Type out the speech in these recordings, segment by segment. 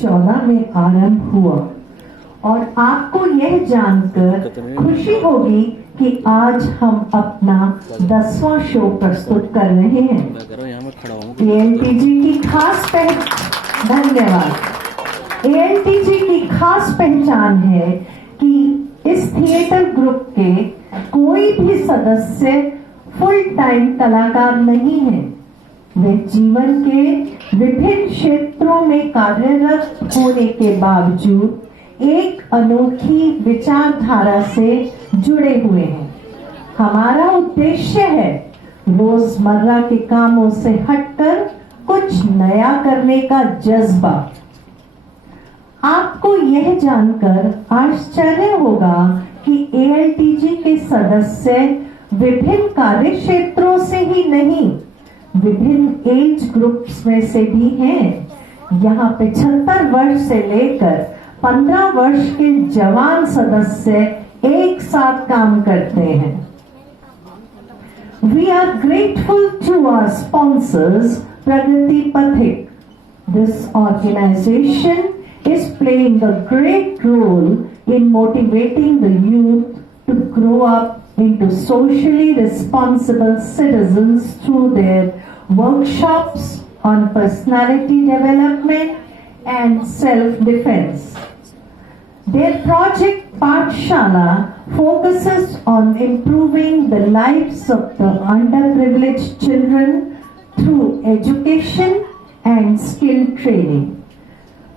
14 में आरंभ हुआ और आपको यह जानकर खुशी होगी कि आज हम अपना 10वां शो प्रस्तुत कर रहे हैं। एएलटीजी की खास धन्यवाद। एएलटीजी की खास पहचान है कि इस थिएटर ग्रुप के कोई भी सदस्य फुल टाइम कलाकार नहीं है। वे जीवन के विभिन्न क्षेत्रों में कार्यरत होने के बावजूद एक अनोखी विचारधारा से जुड़े हुए हैं। हमारा उद्देश्य है रोजमर्रा के कामों से हटकर कुछ नया करने का जज्बा। आपको यह जानकर आश्चर्य होगा कि एएलटीजी के सदस्य विभिन्न कार्य क्षेत्रों से ही नहीं, विभिन्न एज ग्रुप्स में से भी हैं। यहाँ 75 वर्ष से लेकर 15 वर्ष के जवान सदस्य एक साथ काम करते हैं। We are grateful to our sponsors, Pragati Pathik. This organization is playing a great role in motivating the youth to grow up into socially responsible citizens through their workshops on personality development and self-defense. Their project Pathshala focuses on improving the lives of the underprivileged children through education and skill training.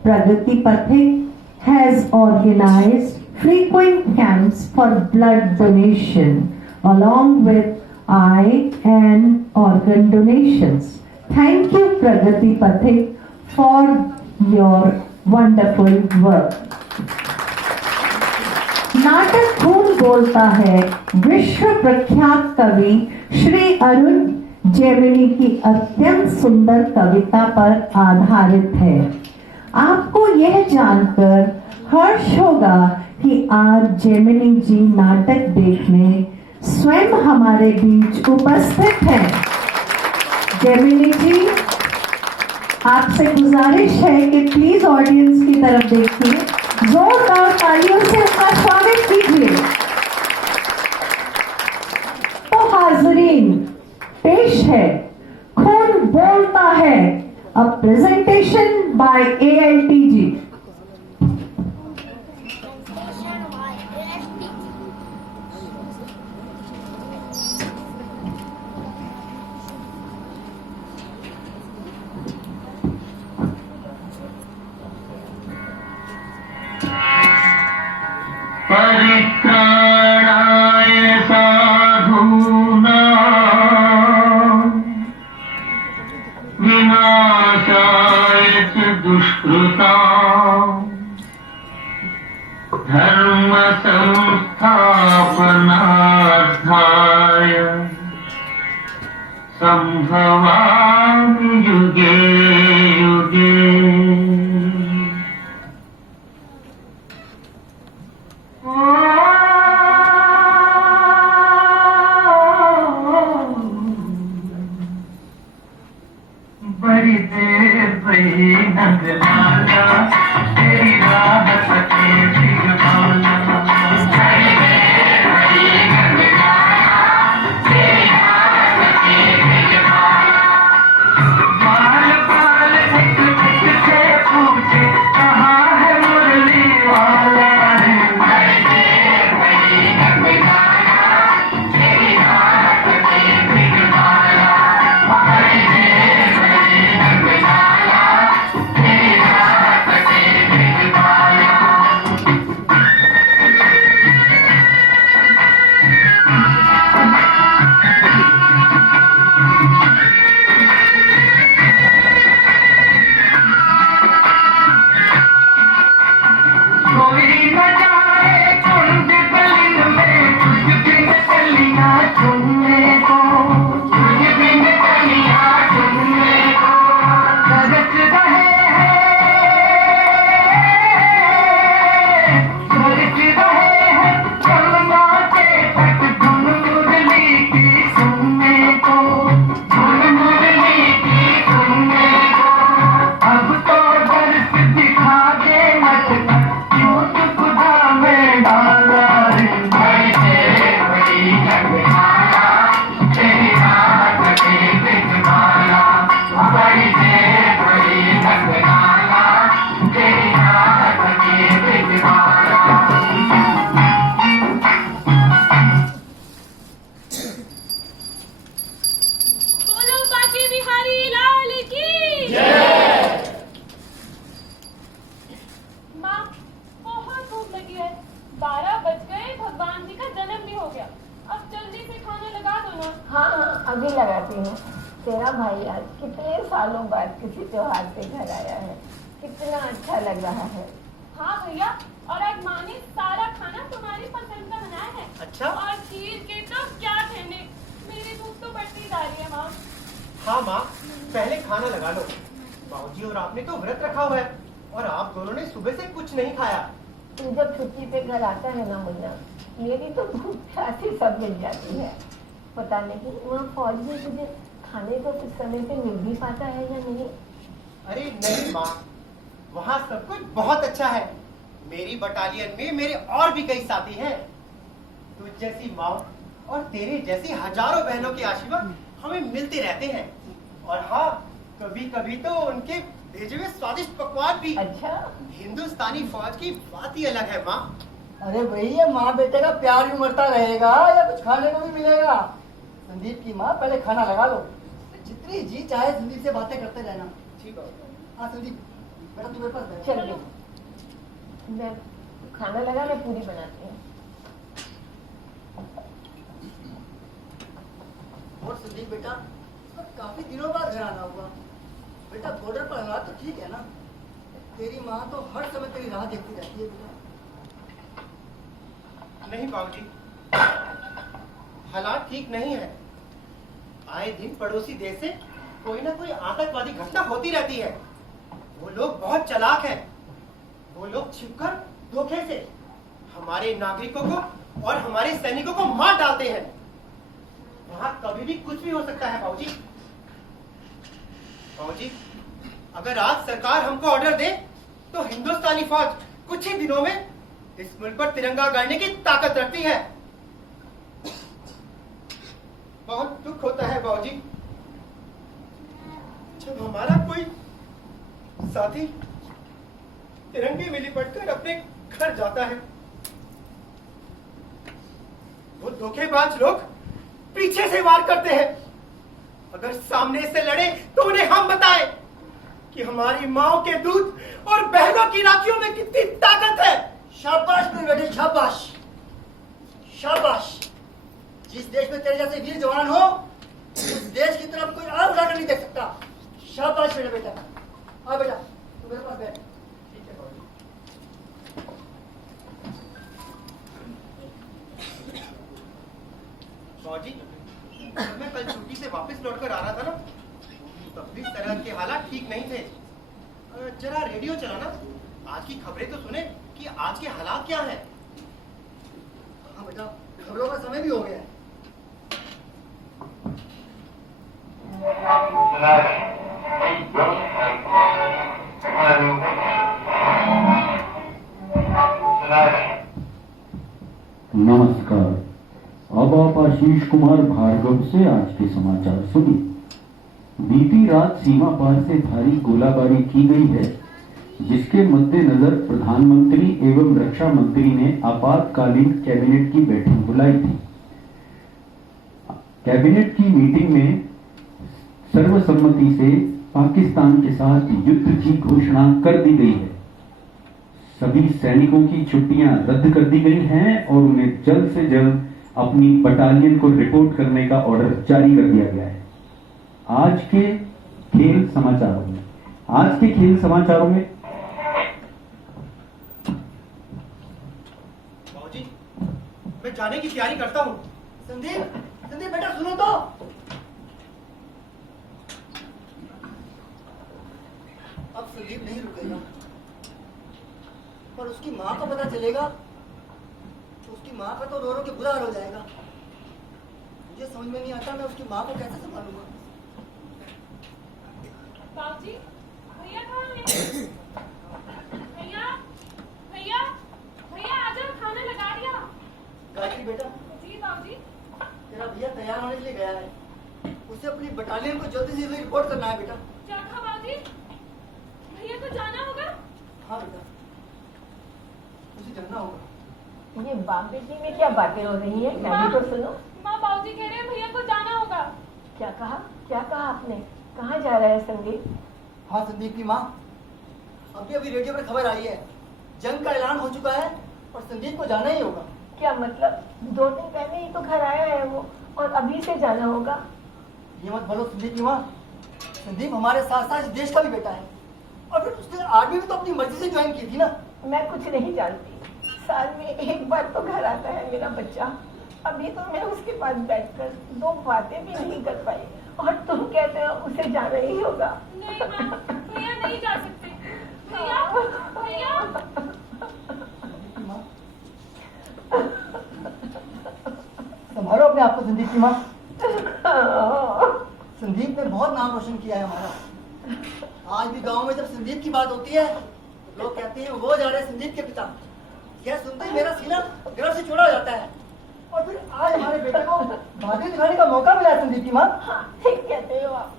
Pragati Pathik has organized frequent camps for blood donation along with eye and organ donations. Thank you, Pragati Pathik, for your wonderful work. नाटक खून बोलता है विश्व प्रख्यात कवि Shri Arun Gemini की अत्यंत सुंदर कविता पर आधारित है। आपको यह जानकर हर्ष होगा कि आज जेमिनी जी नाटक देखने स्वयं हमारे बीच उपस्थित हैं। जेमिनी जी, आपसे गुजारिश है कि प्लीज ऑडियंस की तरफ देखिए, जोरदार तालियों से उसका स्वागत कीजिए। तो हाजरीन, पेश है खून बोलता है, अ प्रेजेंटेशन बाय एएलटीजी। परित्राणाय साधूनां विनाशाय च दुष्कृतां धर्म संस्थापनार्थाय संभवामि युगे युगे। बड़ी देर रही नंदलाला, तेरी राह सके दिलवाला। बड़ी देर रही नंदलाला, तेरी राह सके दिलवाला। बाल भी लगाती हूँ। तेरा भाई आज कितने सालों बाद किसी त्योहार पे घर आया है, कितना अच्छा लग रहा है। हाँ भैया, और आज माँ ने सारा खाना तुम्हारी पसंद का बनाया है। अच्छा? और खीर के तो क्या कहने, मेरी भूख तो बढ़ती जा रही है माँ। हाँ माँ, पहले खाना लगा लो। बाबूजी और आपने तो व्रत रखा हुआ है और आप दोनों ने सुबह से कुछ नहीं खाया। तू जब छुट्टी पे घर आता है ना मुन्ना, मेरी तो भूख प्यासी सब मिल जाती है। पता नहीं वहाँ फौज में तुझे खाने को कुछ समय पे मिल भी पाता है या नहीं। अरे नहीं माँ, वहाँ सब कुछ बहुत अच्छा है। मेरी बटालियन में मेरे और भी कई साथी हैं। तुझ जैसी माँ और तेरे जैसी हजारों बहनों के आशीर्वाद हमें मिलते रहते हैं। और हाँ, कभी कभी तो उनके भेजे हुए स्वादिष्ट पकवान भी। अच्छा, हिंदुस्तानी फौज की बात ही अलग है माँ। अरे भाई, ये माँ बेटे का प्यार भी मरता रहेगा या कुछ खाने को भी मिलेगा। संदीप की माँ, पहले खाना लगा लो। जितनी जी चाहे संदीप से बातें करते रहना। ठीक है। हाँ संदीप, बेटा तू मेरे पास बैठ। चल बे। मैं खाना लगा, मैं पूरी बनाती हूँ। और संदीप बेटा, काफी दिनों बाद घर आना हुआ। बेटा बॉर्डर पर हालात तो ठीक है ना? तेरी माँ तो हर समय तेरी राह देखती रहती है बेटा। नहीं बाबूजी, हालात ठीक नहीं है। आए दिन पड़ोसी देश से कोई ना कोई आतंकवादी घटना होती रहती है। वो लोग बहुत चालाक हैं। वो लोग छिपकर धोखे से हमारे नागरिकों को और हमारे सैनिकों को मार डालते हैं। वहां कभी भी कुछ भी हो सकता है बाबूजी। बाबूजी, अगर आज सरकार हमको ऑर्डर दे तो हिंदुस्तानी फौज कुछ ही दिनों में इस मुल्क पर तिरंगा गाड़ने की ताकत रखती है। बहुत दुख होता है बाबूजी जब हमारा कोई साथी तिरंगे में लिपटकर अपने घर जाता है। वो धोखेबाज लोग पीछे से वार करते हैं। अगर सामने से लड़े तो उन्हें हम बताएं कि हमारी माओ के दूध और बहनों की राखियों में कितनी ताकत है। शाबाश मेरे बेटे, शाबाश शाबाश। जिस देश में तेरे जैसे वीर जवान हो, उस देश की तरफ कोई आग उठाकर नहीं देख सकता। शाबाश मेरा बेटा। हाँ बेटा, तू मेरे पास बैठ। ठीक है बाबूजी, जब मैं कल छुट्टी से वापस लौटकर आ रहा था ना, तब भी सरहद के हालात ठीक नहीं थे। जरा रेडियो चलाना, आज की खबरें तो सुने कि आज के हालात क्या हैं। हाँ बेटा, खबरों का समय भी हो गया है। नमस्कार। अब आप आशीष कुमार भार्गव से आज के समाचार सुनिए। बीती रात सीमा पार से भारी गोलाबारी की गई है, जिसके मद्देनजर प्रधानमंत्री एवं रक्षा मंत्री ने आपातकालीन कैबिनेट की बैठक बुलाई थी। कैबिनेट की मीटिंग में सर्वसम्मति से पाकिस्तान के साथ युद्ध की घोषणा कर दी गई है। सभी सैनिकों की छुट्टियां रद्द कर दी गई हैं और उन्हें जल्द से जल्द अपनी बटालियन को रिपोर्ट करने का ऑर्डर जारी कर दिया गया है। आज के खेल समाचारों में बाबूजी, मैं जाने की तैयारी करता हूँ। संदीप, संदीप बेटा सुनो तो। अब संदीप नहीं रुकेगा, पर उसकी माँ को पता चलेगा तो उसकी माँ का तो रो रो के बुरा हाल हो जाएगा। मुझे समझ में नहीं आता मैं उसकी माँ को कैसे संभालूंगा। बाबूजी, भैया कहाँ हैं? भैया भैया भैया आ जाओ, खाना लगा दिया। गायत्री बेटा, जी बाबूजी। तेरा भैया तैयार होने के लिए गया है। उसे अपनी बटालियन को जल्दी से रिपोर्ट करना है बेटा। क्या कहा बाबूजी? भैया को जाना होगा? हाँ बेटा, उसे जाना होगा। ये बाप बेटी में क्या बातें हो रही है, क्या भी तो सुनो। माँ, बाबूजी कह रहे हैं भैया को जाना होगा। क्या कहा, क्या कहा आपने? कहाँ जा रहा है संदीप? हाँ संदीप की माँ, अभी रेडियो पर खबर आई है, जंग का ऐलान हो चुका है और संदीप को जाना ही होगा। क्या मतलब? 2 दिन पहले ही तो घर आया है वो, और अभी से जाना होगा? ये मत बोलो संदीप की माँ, संदीप हमारे साथ साथ इस देश का भी बेटा है, और फिर उसने आर्मी भी तो अपनी मर्जी से ज्वाइन की थी ना। मैं कुछ नहीं जानती, साल में एक बार तो घर आता है मेरा बच्चा। अभी तो मैं उसके पास बैठकर 2 बातें भी नहीं कर पाई, और तुम कहते हो उसे जाना ही होगा। नहीं माँ, भैया नहीं जा सकते। भैया, भैया। संदीप की माँ, संभालो अपने आप को संदीप की माँ। संदीप ने बहुत नाम रोशन किया है हमारा। आज भी गांव में जब संदीप की बात होती है, लोग कहते हैं वो जा रहे हैं संदीप के पिता। यह सुनते ही मेरा सीना गर्व से चौड़ा हो जाता है। और फिर आज हमारे बेटे को बहादुरी दिखाने का मौका मिला है संदीप की माँ। हाँ, ठीक कहते हो आप।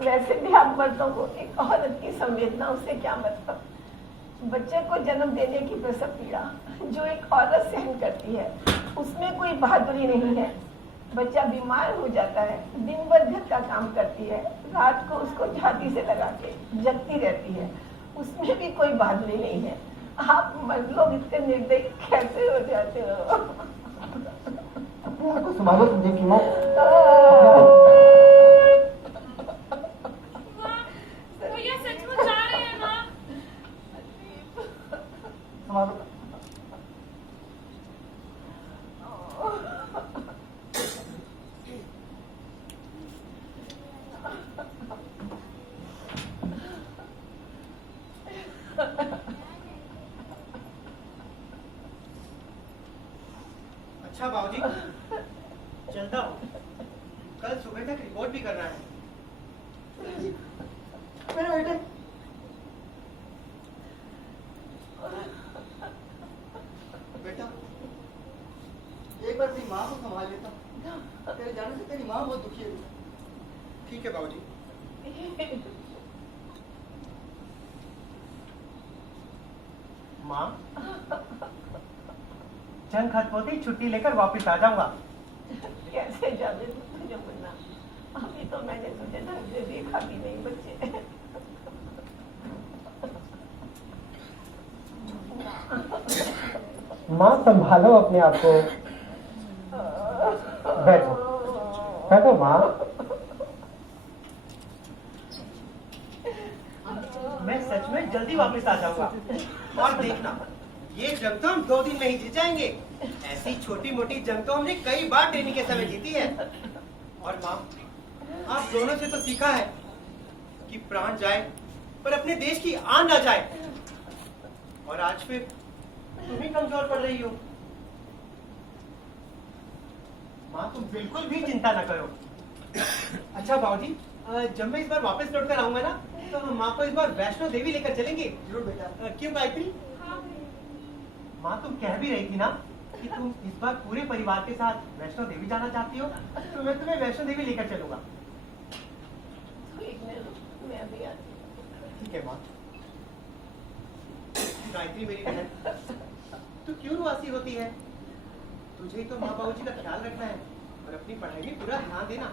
वैसे भी आप मर्दों को एक औरत की संवेदना उससे क्या मतलब। बच्चे को जन्म देने की प्रसव पीड़ा जो एक औरत सहन करती है, उसमें कोई बहादुरी नहीं है। बच्चा बीमार हो जाता है, दिन भर घर का काम करती है, रात को उसको छाती से लगा के जगती रहती है, उसमें भी कोई बहादुरी नहीं है। आप मर्द लोग इतने निर्दयी कैसे हो जाते हो? अपने आप को संभालो संदीप की माँ। माँ, भैया सचमुच जा रहे हैं माँ। संभालो। अच्छा बाबूजी, चलता हूँ। कल सुबह तक रिपोर्ट भी करना है। मेरे बेटे, बेटा एक बार अपनी माँ को संभाल लेता। तेरे जाने से तेरी माँ बहुत दुखी है। ठीक है बाबूजी। माँ, जंग खत्म होते ही छुट्टी लेकर वापस आ जाऊंगा। कैसे जाने तुझे मुन्ना, अभी तो मैंने तुझे ढंग से देखा भी नहीं बच्चे। माँ संभालो अपने आप को। बैठो बैठो माँ। मैं सच में जल्दी वापस आ जाऊंगा। और देखना, ये जंग तो हम 2 दिन में ही जीत जाएंगे। ऐसी छोटी मोटी जंग तो हमने कई बार ट्रेनिंग के समय जीती है। और माँ, आप दोनों से तो सीखा है कि प्राण जाए पर अपने देश की आन ना जाए। और आज फिर तुम ही कमजोर पड़ रही हो। माँ, तुम बिल्कुल भी चिंता न करो। अच्छा बाबूजी, जब मैं इस बार वापस लौट कर आऊंगा ना, तो हम माँ को इस बार वैष्णो देवी लेकर चलेंगे। जरूर बेटा। क्यों गायत्री? हाँ, माँ, तुम कह भी रही थी ना कि तुम इस बार पूरे परिवार के साथ वैष्णो देवी जाना चाहती हो, तो मैं तुम्हें वैष्णो देवी लेकर चलूंगा। ठीक है, मैं अभी आती हूँ। ठीक है माँ। गायत्री मेरी बहन, तू क्यों उदासी होती है? तुझे ही तो माँ बाबूजी का ख्याल रखना है और अपनी पढ़ाई में पूरा ध्यान देना।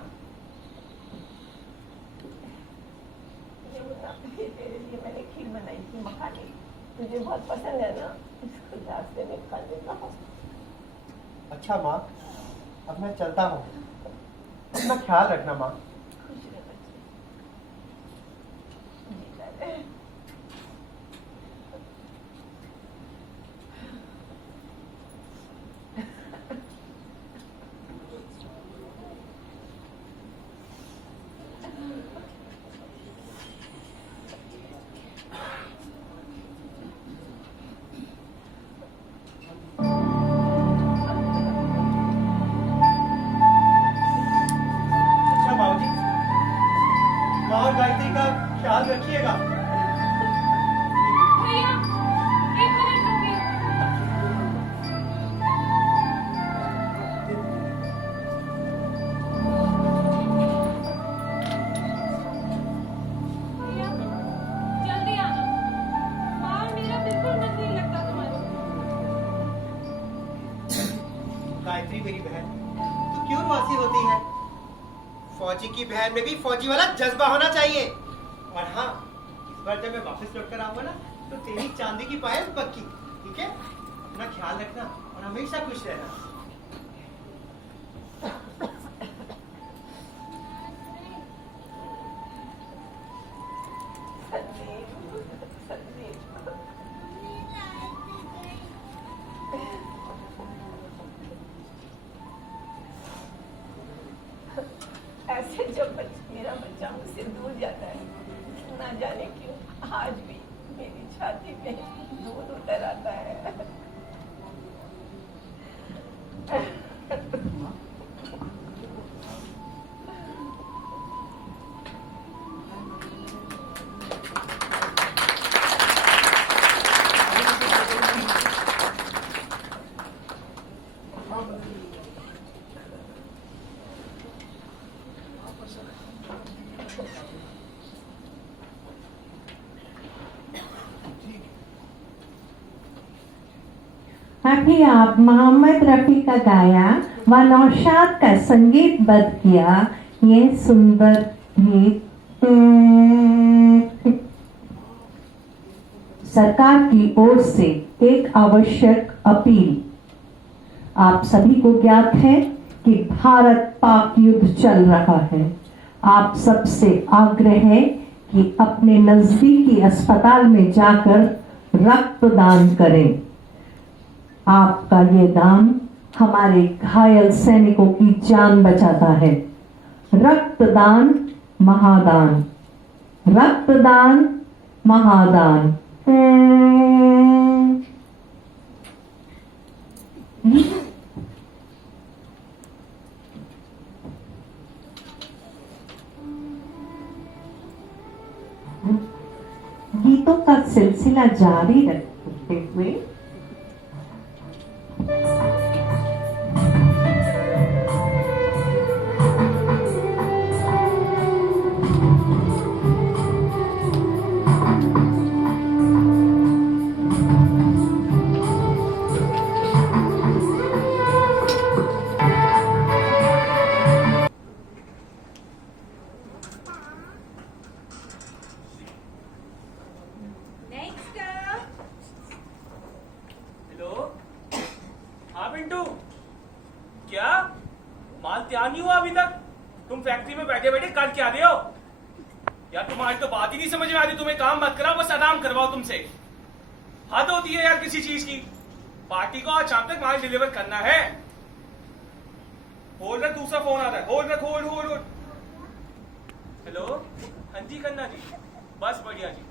तेरे लिए मैंने खीर बनाई थी मखानी, तुझे बहुत पसंद है ना, इसको रास्ते में खा लेता हूँ। अच्छा माँ, अब मैं चलता हूँ। अपना ख्याल रखना माँ। खुश रह बच्चे। जीता रहे। अच्छा बाबूजी, माँ और गायत्री का ख्याल रखिएगा। भैया, 1 मिनट रुकिए। भैया, जल्दी आना। माँ और मेरा बिल्कुल मन नहीं लगता तुम्हारे। गायत्री मेरी बहन, तू क्यों उदासी होती है? फौजी की बहन में भी फौजी वाला जज्बा होना चाहिए। और हाँ, इस बार जब मैं वापस लौट कर आऊंगा ना, तो तेरी चांदी की पायल पक्की। ठीक है? अपना ख्याल रखना और हमेशा खुश रहना। जब मेरा बच्चा मुझसे दूर जाता है, ना जाने क्यों आज भी मेरी छाती पे दूध उतर आता है। अभी आप मोहम्मद रफी का गाया व नौशाद का संगीतबद्ध किया ये सुंदर गीत सरकार की ओर से एक आवश्यक अपील। आप सभी को ज्ञात है कि भारत पाक युद्ध चल रहा है। आप सबसे आग्रह है कि अपने नजदीकी अस्पताल में जाकर रक्तदान करें। आपका ये दान हमारे घायल सैनिकों की जान बचाता है। रक्तदान महादान, रक्तदान महादान। गीतों का सिलसिला जारी रखते हुए नेक्स्ट। हेलो, हाँ पिंटू, क्या माल तैयार नहीं हुआ अभी तक? तुम फैक्ट्री में बैठे बैठे कर क्या रहे हो यार? तुम्हारी तो बात ही नहीं समझ में आ रही। तुम्हें काम मत कराओ, बस आराम करवाओ। तुमसे हद होती है यार किसी चीज की। पार्टी को आज शाम तक माल डिलीवर करना है। होल्ड रख, दूसरा फोन आ रहा है। होल्ड रख, होल्ड होल्ड होल्ड। हेलो, हाँ जी कन्ना जी, बस बढ़िया जी।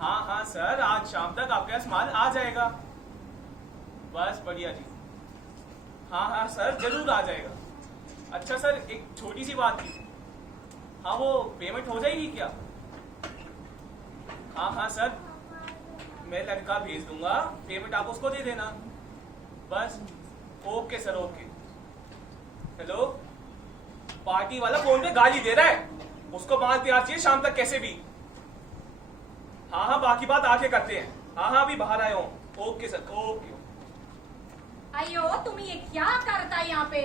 हाँ हाँ सर, आज शाम तक आपके पास माल आ जाएगा। बस बढ़िया जी। हाँ हाँ सर, जरूर आ जाएगा। अच्छा सर, एक छोटी सी बात थी। हाँ, वो पेमेंट हो जाएगी क्या? हाँ हाँ सर, मैं लड़का भेज दूंगा, पेमेंट आप उसको दे देना बस। Okay sir, okay. Hello, party वाला फोन पे गाली दे रहा है। उसको माल तैयार चाहिए शाम तक कैसे भी। हाँ हाँ, बाकी बात आके करते हैं। हाँ हाँ, अभी बाहर आए हो। Okay sir, okay. अयो तुम ये क्या करता है यहाँ पे?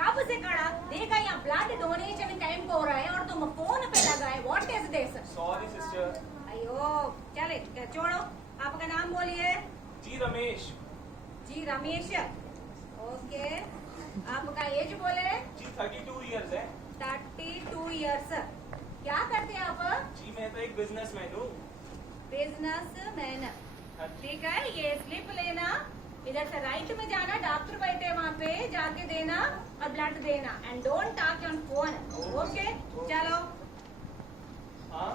कब से खड़ा देखा यहाँ ब्लड डोनेशन टाइम को हो रहा है और तुम फोन पे लगा है। What is this? Sorry sister. अयो चले छोड़ो, आपका नाम बोलिए। जी रमेश। जी रमेश, ओके। आपका एज बोले? जी 32 इयर्स है। 32 इयर्स। क्या करते हैं आप? जी मैं तो एक बिजनेसमैन हूँ। बिजनेसमैन, ठीक है। ये स्लिप लेना, इधर से राइट में जाना, डॉक्टर बैठे वहाँ पे, जाके देना और ब्लड देना। And don't talk on phone, okay? चलो। हाँ,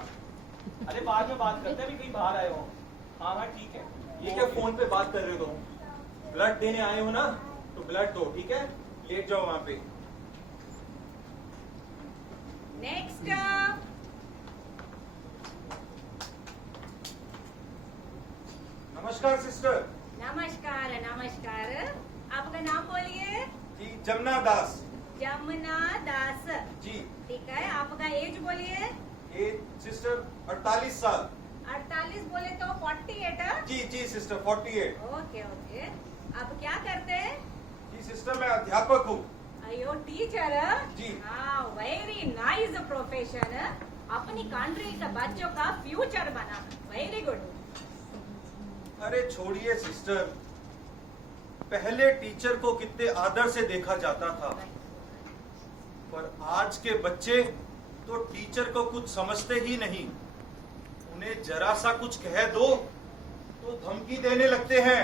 अरे बाद में बात करते हैं, अभी कहीं बाहर आए हो। हाँ हाँ ठीक है। ये क्या फोन पे बात कर रहे हो? ब्लड देने आए हो ना, तो ब्लड दो, ठीक है? लेट जाओ वहां पे। नेक्स्ट। नमस्कार सिस्टर। नमस्कार नमस्कार। आपका नाम बोलिए। जी जमुना दास। जमुना दास, जी। ठीक है। आपका एज बोलिए। एज सिस्टर 48 साल। 48 बोले तो 48। जी जी सिस्टर 48। Okay okay. आप क्या करते हैं? जी सिस्टर मैं अध्यापक हूँ। अयो टीचर। जी। हाँ, वेरी नाइस प्रोफेशन। अपनी कंट्री का बच्चों का फ्यूचर बनाना, वेरी गुड। अरे छोड़िए सिस्टर, पहले टीचर को कितने आदर से देखा जाता था, पर आज के बच्चे तो टीचर को कुछ समझते ही नहीं। उन्हें जरा सा कुछ कह दो तो धमकी देने लगते हैं,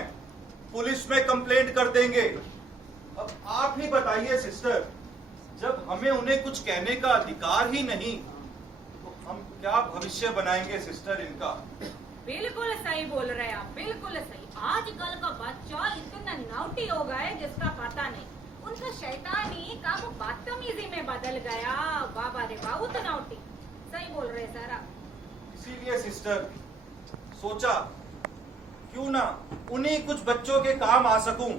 पुलिस में कंप्लेंट कर देंगे। अब आप ही बताइए सिस्टर, जब हमें उन्हें कुछ कहने का अधिकार ही नहीं, तो हम क्या भविष्य बनाएंगे सिस्टर इनका? बिल्कुल सही बोल रहे हैं आप, बिल्कुल सही। आजकल का बच्चा इतना नाउटी हो गए जिसका पता नहीं। उनका शैतानी का वो बदतमीजी में बदल गया। बाबा रे बहुत नाउटी। सही बोल रहे सर आप। इसीलिए सिस्टर सोचा क्यों ना उन्हीं कुछ बच्चों के काम आ सकूं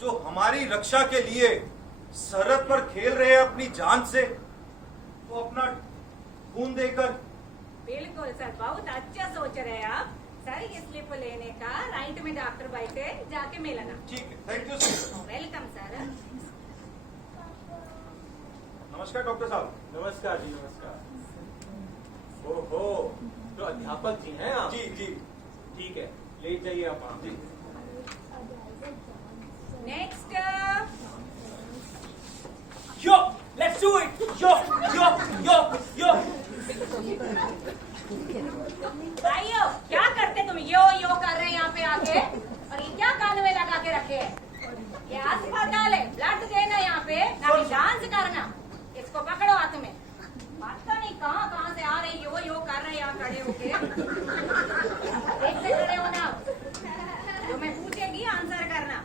जो हमारी रक्षा के लिए सरहद पर खेल रहे हैं अपनी जान से, वो अपना खून देकर। बिल्कुल सर, बहुत अच्छा सोच रहे हैं आप। सर ये स्लिप लेने का राइट में डॉक्टर बैठे जाके मिलना। ठीक है, thank you sir. Welcome sir. नमस्कार डॉक्टर साहब। नमस्कार जी, नमस्कार। ओहो, तो अध्यापक जी हैं आप? जी जी ठीक है, लेट जाइए आप वहाँ। जी। Next yo, let's do it. Yo yo yo yo. भाइयों क्या करते तुम? यो यो कर रहे हैं यहाँ पे आके, और ये क्या कान में लगा के रखे हैं? ये अस्पताल है, ब्लड देना यहाँ पे, ना कि डांस करना। इसको पकड़ो हाथ में। पता नहीं कहाँ कहाँ से आ रहे यो यो कर रहे हैं यहाँ खड़े होके। एक से खड़े हो ना, जो मैं पूछेगी आंसर करना।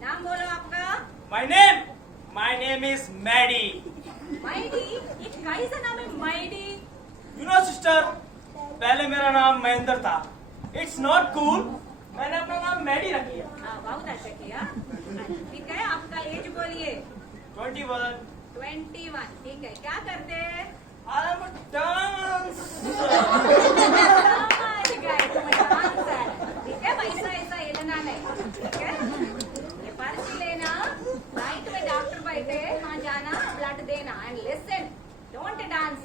नाम बोलो आपका। My name is Maddy. Maddy? ये कैसा नाम है मैडी? यू नो सिस्टर, पहले मेरा नाम महेंद्र था। इट्स नॉट कूल, मैंने अपना नाम मैडी रख लिया। हाँ बहुत अच्छा किया। ठीक है, आपका एज बोलिए। 21। 21, ठीक है। क्या करते हैं? I am a dance. समझ गए, तुम्हें आंसर। ठीक है, वैसा ऐसा हिलना नहीं। ठीक है, ये पर्ची लेना, राइट में डॉक्टर बैठे, वहाँ जाना, ब्लड देना, and listen, don't dance.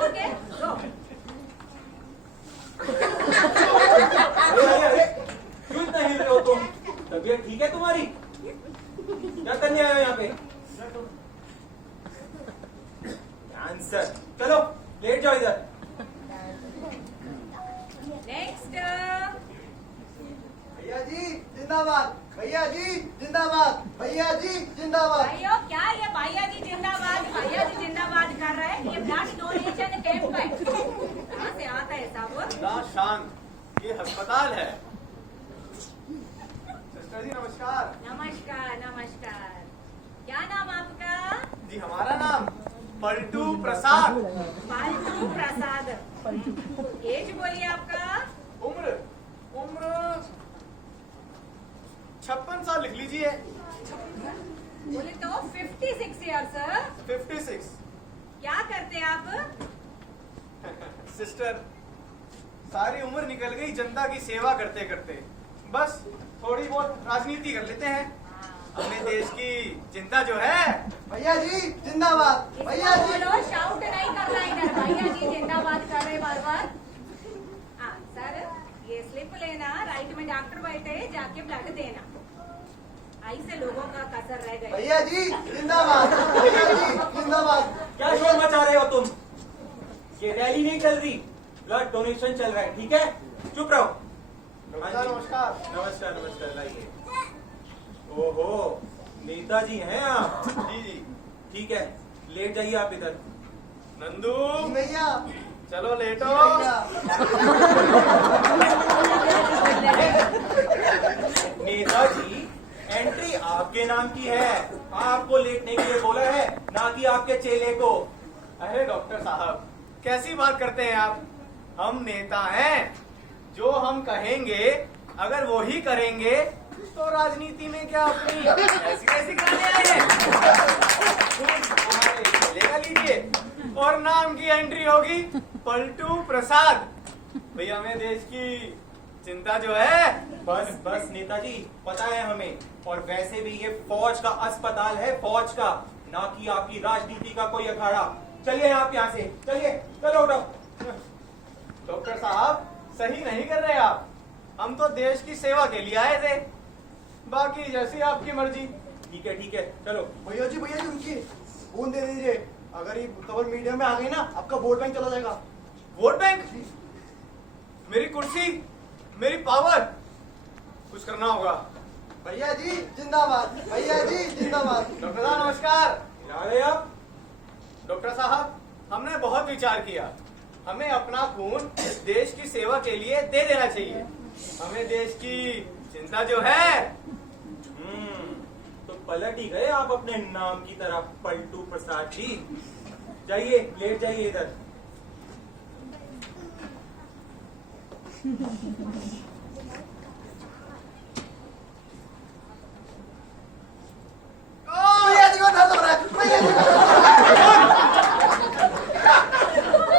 Okay, go. क्यों इतना हिल रहे हो तुम? तबीयत ठीक है तुम्हारी? क्या करने आए हो यहाँ पे? आंसर। चलो लेट जाओ इधर। नेक्स्ट। भैया जी जिंदाबाद, भैया जी जिंदाबाद, भैया जी जिंदाबाद। भाइयों क्या ये भैया जी जिंदाबाद कर रहे हैं? ये ब्लड डोनेशन कैंप है। कहाँ से आता है सब? ना शांत, ये अस्पताल है। सिस्टर जी नमस्कार। नमस्कार नमस्कार। क्या नाम आपका? जी हमारा नाम पलटू प्रसाद। पालतू प्रसाद। एज बोलिए आपका। उम्र 56 साल लिख लीजिए। बोले तो 56 ईयर्स। 56। क्या करते आप? सिस्टर सारी उम्र निकल गई जनता की सेवा करते करते, बस थोड़ी बहुत राजनीति कर लेते हैं। अपने देश की चिंता जो है। भैया जी जिंदाबाद, भैया जी। बोलो, शाउट नहीं करना इधर। भैया जी जिंदाबाद कर रहे बार बार। हाँ सर, ये स्लिप लेना, राइट में डॉक्टर बैठे, जाके ब्लड देना। ऐसे लोगों का कसर रह गए। भैया जी जिंदाबाद, भैया जी जिंदाबाद। क्या शोर मचा रहे हो तुम? ये रैली नहीं चल रही, ब्लड डोनेशन चल रहा है। ठीक है, चुप रहो। नमस्कार नमस्कार। नमस्कार नमस्कार। लाइए। ओहो, नेताजी हैं आप? जी जी ठीक है, लेट जाइए आप इधर। नंदू जी भैया। चलो लेटो। नेताजी, एंट्री आपके नाम की है, आपको लेटने के लिए बोला है, ना कि आपके चेले को। अरे डॉक्टर साहब कैसी बात करते हैं आप? हम नेता हैं, जो हम कहेंगे अगर वो ही करेंगे तो राजनीति में क्या अपनी ऐसी ऐसी गाने आए हैं। हमारे चलेगा लीजिए, और नाम की एंट्री होगी पलटू प्रसाद। भैया हमें देश की चिंता जो है। बस बस नेताजी, पता है हमें। और वैसे भी ये फौज का अस्पताल है, फौज का, ना कि आपकी राजनीति का कोई अखाड़ा। चलिए आप यहाँ से, चलिए, चलो उठो। डॉक्टर साहब सही नहीं कर रहे आप, हम तो देश की सेवा के लिए आए थे, बाकी जैसी आपकी मर्जी। ठीक है, चलो। भैया जी रुकिए, फोन दे दीजिए। अगर ये खबर मीडिया में आ गई ना, आपका वोट बैंक चला जाएगा। Vote bank? मेरी कुर्सी, मेरी पावर, कुछ करना होगा। भैया जी जिंदाबाद, भैया जी जिंदाबाद। डॉक्टर साहब नमस्कार। आ गए आप? डॉक्टर साहब, हमने बहुत विचार किया। हमें अपना खून इस देश की सेवा के लिए दे देना चाहिए। हमें देश की चिंता जो है। तो पलट ही गए आप अपने नाम की तरह, पलटू प्रसाद जी। जाइए, लेट जाइए इधर। भैया जी को दर्द हो रहा है, भैया जी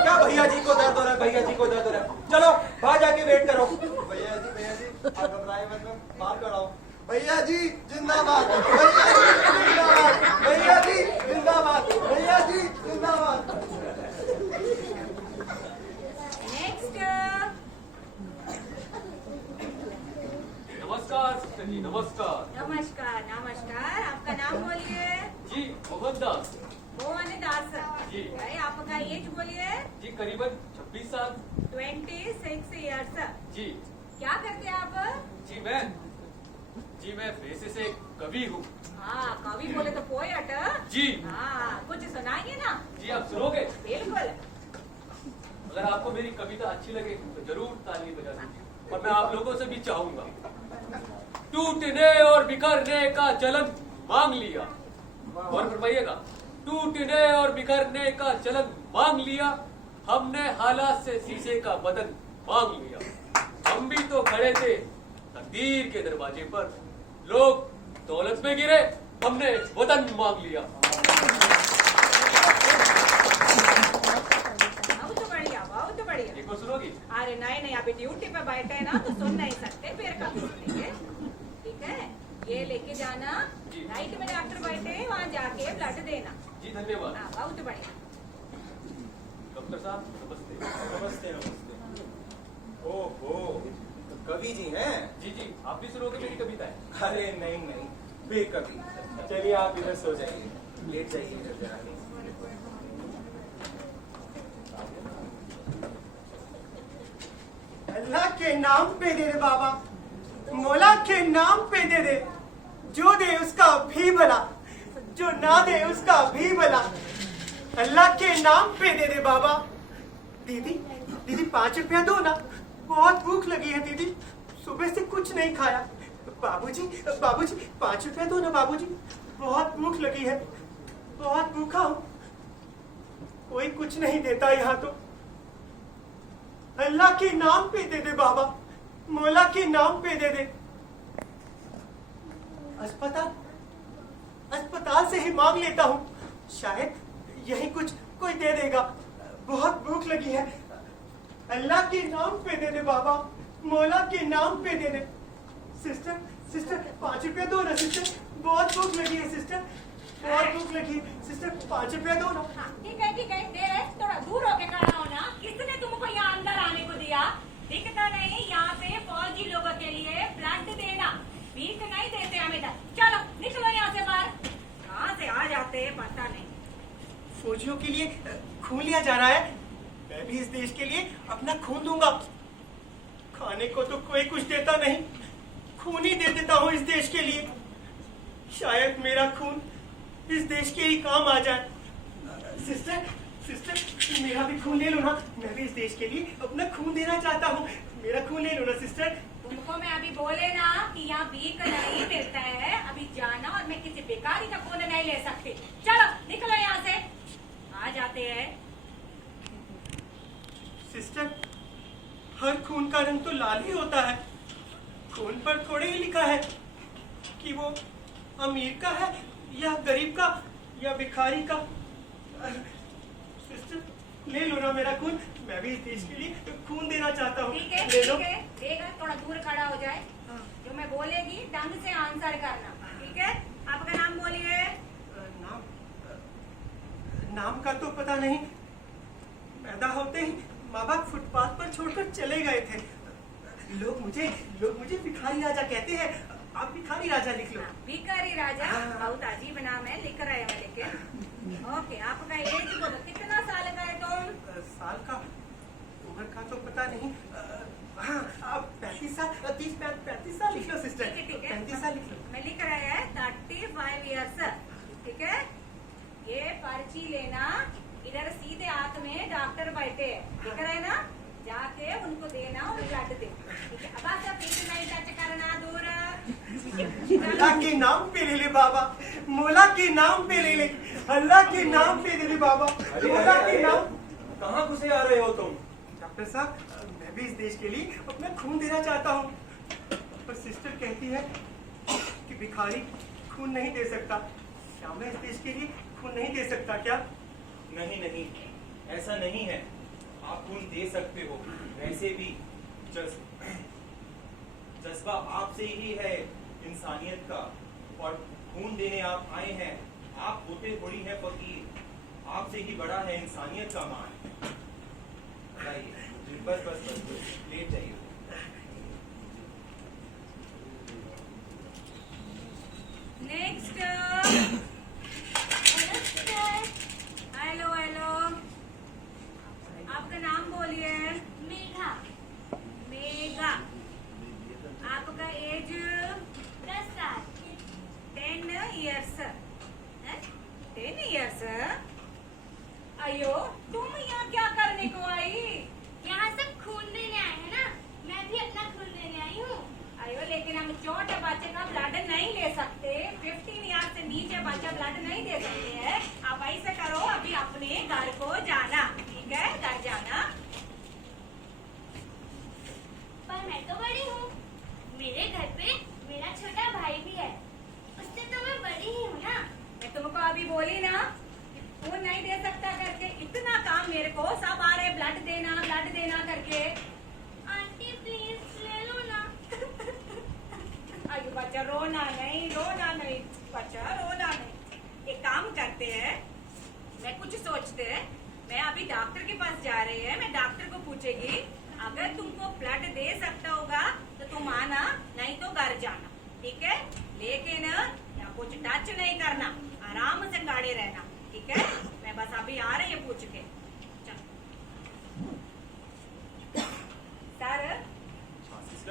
क्या भैया जी को दर्द हो रहा है? भैया जी को दर्द हो रहा है। चलो बाहर जाके वेट करो। भैया जी आप घबराए मत, मैं बाहर कराओ। भैया जी जिंदाबाद, भैया जी जिंदाबाद, भैया जी जिंदाबाद। नेक्स्ट। नमस्कार सिस्टर जी, नमस्कार। नमस्कार नमस्कार, आपका नाम बोलिए। जी मोहनदास। मोहनदास जी। भाई आपका एज बोलिए। जी करीबन 26 साल। 26 इयर्स। जी। क्या करते हैं आप? जी मैं पेशे से कवि हूँ। हाँ, कवि बोले तो पोएट। जी। हाँ, कुछ सुनाइए ना। जी आप सुनोगे? बिल्कुल। अगर आपको मेरी कविता अच्छी लगे तो जरूर ताली बजा दीजिए। और मैं आप लोगों से भी चाहूंगा, टूटने और बिखरने का चलन मांग लिया। और फरमाइएगा, टूटने और बिखरने का चलन मांग लिया, हमने हालात से शीशे का बदन मांग लिया। हम भी तो खड़े थे तकदीर के दरवाजे पर, लोग दौलत में गिरे, हमने वतन मांग लिया। बहुत बढ़िया। एक बार सुनोगी? अरे नहीं, अभी ड्यूटी पे बैठे हैं ना, तो सुन नहीं सकते, फिर कब सुनेंगे? ठीक है, ये लेके जाना। राइट में डॉक्टर बैठे हैं, वहाँ जाके ब्लड देना। जी धन्यवाद। हाँ, बहुत बढ़िया। डॉक्टर साहब नमस्ते। नमस्ते नमस्ते। ओहो, कवि जी हैं? जी आप भी सुनोगे मेरी कविताएं? अरे नहीं, बेकवि। चलिए आप इधर सो जाइए, लेट जाइए इधर जरा। अल्लाह के नाम पे दे दे बाबा, मौला के नाम पे दे दे, जो दे उसका भी भला, जो ना दे उसका भी भला। अल्लाह के नाम पे दे दे बाबा। दीदी 5 रुपया दो ना, बहुत भूख लगी है दीदी, सुबह से कुछ नहीं खाया। बाबूजी 5 रुपया दो ना बाबूजी, बहुत भूख लगी है, बहुत भूखा हूँ। कोई कुछ नहीं देता यहाँ तो। अल्लाह के नाम पे दे दे बाबा, मौला के नाम पे दे दे। अस्पताल से ही मांग लेता हूँ, शायद यही कुछ कोई दे देगा। बहुत भूख लगी है। अल्लाह के नाम पे दे दे बाबा, मौला के नाम पे दे दे। सिस्टर 5 रुपया दो ना सिस्टर, बहुत भूख लगी है सिस्टर, बहुत भूख लगी है सिस्टर, 5 रुपया दो ना। हाँ, ठीक है, दे रहे। थोड़ा दूर होके खड़ा हो ना। किसने तुमको यहाँ अंदर आने को दिया? दिखता नहीं? यहाँ पे फौजी लोगों के लिए ब्लड देना, भीख नहीं देते हम इधर। चलो निकलो यहाँ से बाहर। कहाँ से आ जाते हैं पता नहीं। फौजियों के लिए खून लिया जा रहा है, मैं भी इस देश के लिए अपना खून दूंगा। खाने को तो कोई कुछ देता नहीं, खून ही दे देता हूँ इस देश के लिए। शायद मेरा खून इस देश के ही काम आ जाए। सिस्टर मेरा भी खून ले लो ना, मैं भी इस देश के लिए अपना खून देना चाहता हूँ। मेरा खून ले लो ना सिस्टर। तुमको मैं अभी बोले ना कि यहाँ भीख नहीं मिलता है, अभी जाना। और मैं किसी बेकारी का खून नहीं ले सकती। चलो निकलो यहाँ से। आ जाते हैं। सिस्टर, हर खून का रंग तो लाल ही होता है। खून पर थोड़े ही लिखा है कि वो अमीर का है या गरीब का या भिखारी का। सिस्टर ले लो ना मेरा खून, मैं भी इस देश के लिए खून देना चाहता हूँ। ठीक है, ले लो। देगा थोड़ा दूर खड़ा हो जाए। जो मैं बोलेगी ढंग से आंसर करना, ठीक है? आपका नाम बोलिए। नाम का तो पता नहीं, पैदा होते ही माँ बाप फुटपाथ पर छोड़कर चले गए थे। लोग मुझे भिखारी राजा कहते हैं। आप भिखारी राजा लिख लो। भिखारी राजा बहुत अजीब नाम है, लिख रहे हैं लेकिन। ओके, आपका एज बोलो, कितना साल का है तुम? साल का, उम्र का तो पता नहीं। हाँ, आप 35 साल, 30-35 साल लिख लो सिस्टर। ठीक है 35 साल लिख लो। मैं लिख रहा है 35 इयर्स, ठीक है? अल्लाह के नाम पे ले ले बाबा, मौला के नाम पे ले ले, अल्लाह के नाम पे ले ले बाबा, मौला के नाम। कहाँ घुसे आ रहे हो तुम? डॉक्टर साहब, मैं भी इस देश के लिए अपना खून देना चाहता हूँ, पर सिस्टर कहती है कि भिखारी खून नहीं दे सकता। क्या मैं इस देश के लिए खून नहीं दे सकता क्या? नहीं नहीं, ऐसा नहीं है। आप खून दे सकते हो। वैसे भी जज्बा आपसे ही है इंसानियत का, और खून देने आप आए हैं। आप होते थोड़ी है फकीर, आपसे ही बड़ा है इंसानियत का मान। बताइए, बस बस बस बस लेट जाइए। नेक्स्ट। हेलो हेलो, आपका नाम बोलिए। मेघा। मेघा, आपका एज 10 साल। 10 इयर्स। 10 इयर्स? अयो, तुम यहाँ क्या करने को आई? यहाँ सब खून देने आए हैं ना, मैं भी अपना खून देने आई हूँ। अयो, लेकिन हम छोटे बच्चे का ब्लड नहीं ले सकते। 15 ईयर से नीचे बच्चा ब्लड नहीं दे सकते हैं। आप ऐसे करो, अभी अपने घर को जाना, ठीक है? घर जाना। पर मैं तो बड़ी हूँ, मेरे घर पे मेरा छोटा भाई भी है, उससे तो मैं बड़ी ही हूँ ना। मैं तुमको अभी बोली ना, खून नहीं दे सकता करके। इतना काम मेरे को सब आ रहे, ब्लड देना करके। आंटी प्लीज ले लो ना। अयो बच्चा, रोना नहीं बच्चा, रोना नहीं। एक काम करते हैं, मैं कुछ सोचते हैं। मैं अभी डॉक्टर के पास जा रही है, मैं डॉक्टर को पूछेगी। अगर तुमको ब्लड दे सकता होगा तो तुम आना, नहीं तो घर जाना, ठीक है? लेकिन यहाँ कुछ टच नहीं करना, आराम से गाड़ी रहना, ठीक है? मैं बस अभी आ रही है पूछ के।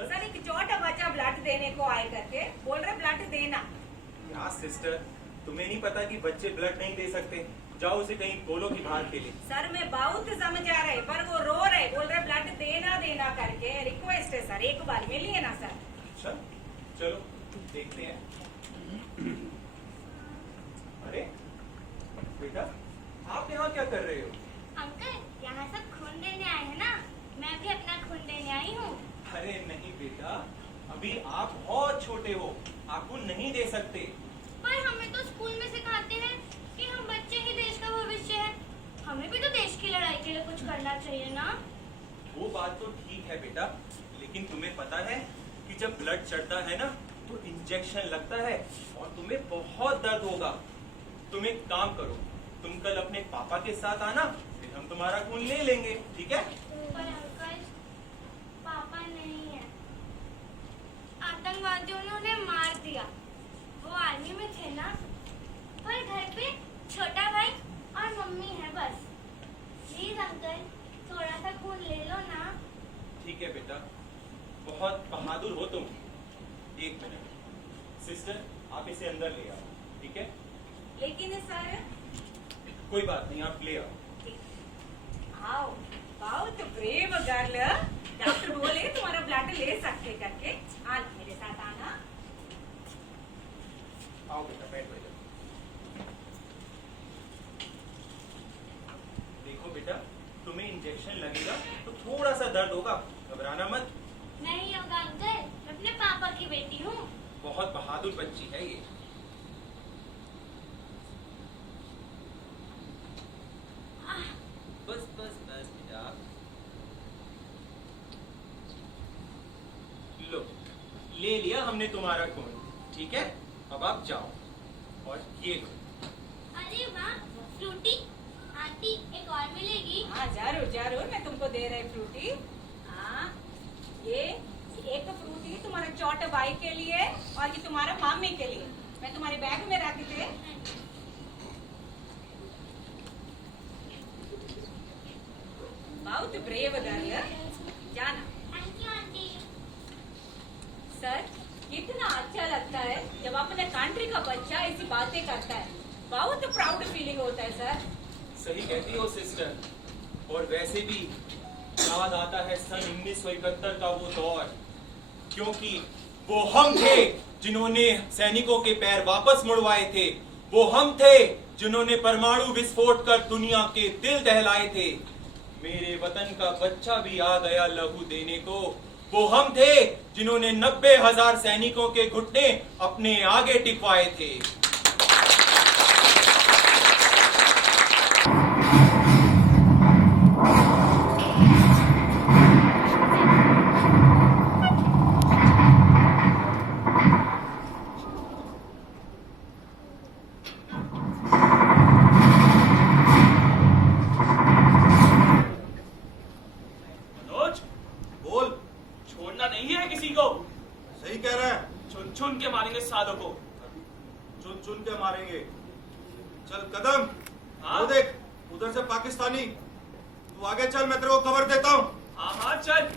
सर एक छोटा बच्चा ब्लड देने को आए करके बोल रहे ब्लड देना। क्या सिस्टर, तुम्हें नहीं पता कि बच्चे ब्लड नहीं दे सकते? जाओ उसे कहीं बोलो कि बाहर खेले। सर मैं बहुत समझा रहे, पर वो रो रहे, बोल रहे ब्लड देना करके। रिक्वेस्ट है सर, एक बार मिलिए ना सर। अच्छा चलो देखते हैं। अरे बेटा, आप यहाँ क्या कर रहे हो? अंकल, यहाँ सब खून देने आए हैं ना, मैं भी अपना खून देने आई हूँ। अरे नहीं बेटा, अभी आप बहुत छोटे हो, आप खून नहीं दे सकते। पर हमें तो स्कूल में सिखाते हैं कि हम बच्चे ही देश का भविष्य है, हमें भी तो देश की लड़ाई के लिए कुछ करना चाहिए ना। वो बात तो ठीक है बेटा, लेकिन तुम्हें पता है कि जब ब्लड चढ़ता है ना तो इंजेक्शन लगता है और तुम्हें बहुत दर्द होगा। तुम एक काम करो, तुम कल अपने पापा के साथ आना, फिर हम तुम्हारा खून ले लेंगे, ठीक है? पर अंकल, पापा नहीं है, आतंकवादियों ने उन्हें मार दिया। वो आर्मी में थे ना, पर घर पे छोटा भाई और मम्मी है बस। प्लीज अंकल, थोड़ा सा खून ले लो ना। ठीक है बेटा, बहुत बहादुर हो तुम। एक मिनट सिस्टर, आप इसे अंदर ले आओ, ठीक है? लेकिन सर कोई बात नहीं, आप ले आओ। आओ, बहुत ब्रेव गर्ल। डॉक्टर बोले तुम्हारा ब्लड ले सकते करके। आज मेरे साथ आना। आओ बेटा, बैठ जाओ। देखो बेटा, तुम्हें इंजेक्शन लगेगा तो थोड़ा सा दर्द होगा, घबराना मत। नहीं होगा अंकल, मैं अपने पापा की बेटी हूँ। बहुत बहादुर बच्ची है ये। बस बस बस बेटा, लो ले लिया हमने तुम्हारा खून, ठीक है? अब आप जाओ और ये लो। अरे वाह, फ्रूटी। आंटी, एक और मिलेगी? हाँ जरूर, मैं तुमको दे रही फ्रूटी। हाँ, ये एक फ्रूटी तुम्हारे छोटे भाई के लिए और ये तुम्हारे मम्मी के लिए। मैं तुम्हारे बैग में रखी थे। बहुत ब्रेव गर्ल, जाना। Thank you aunty. सर, कितना अच्छा लगता है जब अपने कंट्री का बच्चा ऐसी बातें करता है। बहुत प्राउड फीलिंग होता है सर। सही कहती हो सिस्टर, और वैसे भी याद आता है सन 1971 का वो दौर, क्योंकि वो हम थे जिन्होंने सैनिकों के पैर वापस मुड़वाए थे। वो हम थे जिन्होंने परमाणु विस्फोट कर दुनिया के दिल दहलाए थे। मेरे वतन का बच्चा भी आ गया लहू देने को। वो हम थे जिन्होंने 90,000 सैनिकों के घुटने अपने आगे टिकवाए थे। बोल। छोड़ना नहीं है किसी को। सही कह रहा है। चुन चुन के मारेंगे सालों को। चुन चुन के मारेंगे। चल कदम। हाँ? वो देख उधर से पाकिस्तानी। तू आगे चल, मैं तेरे को खबर देता हूँ। हाँ हाँ चल।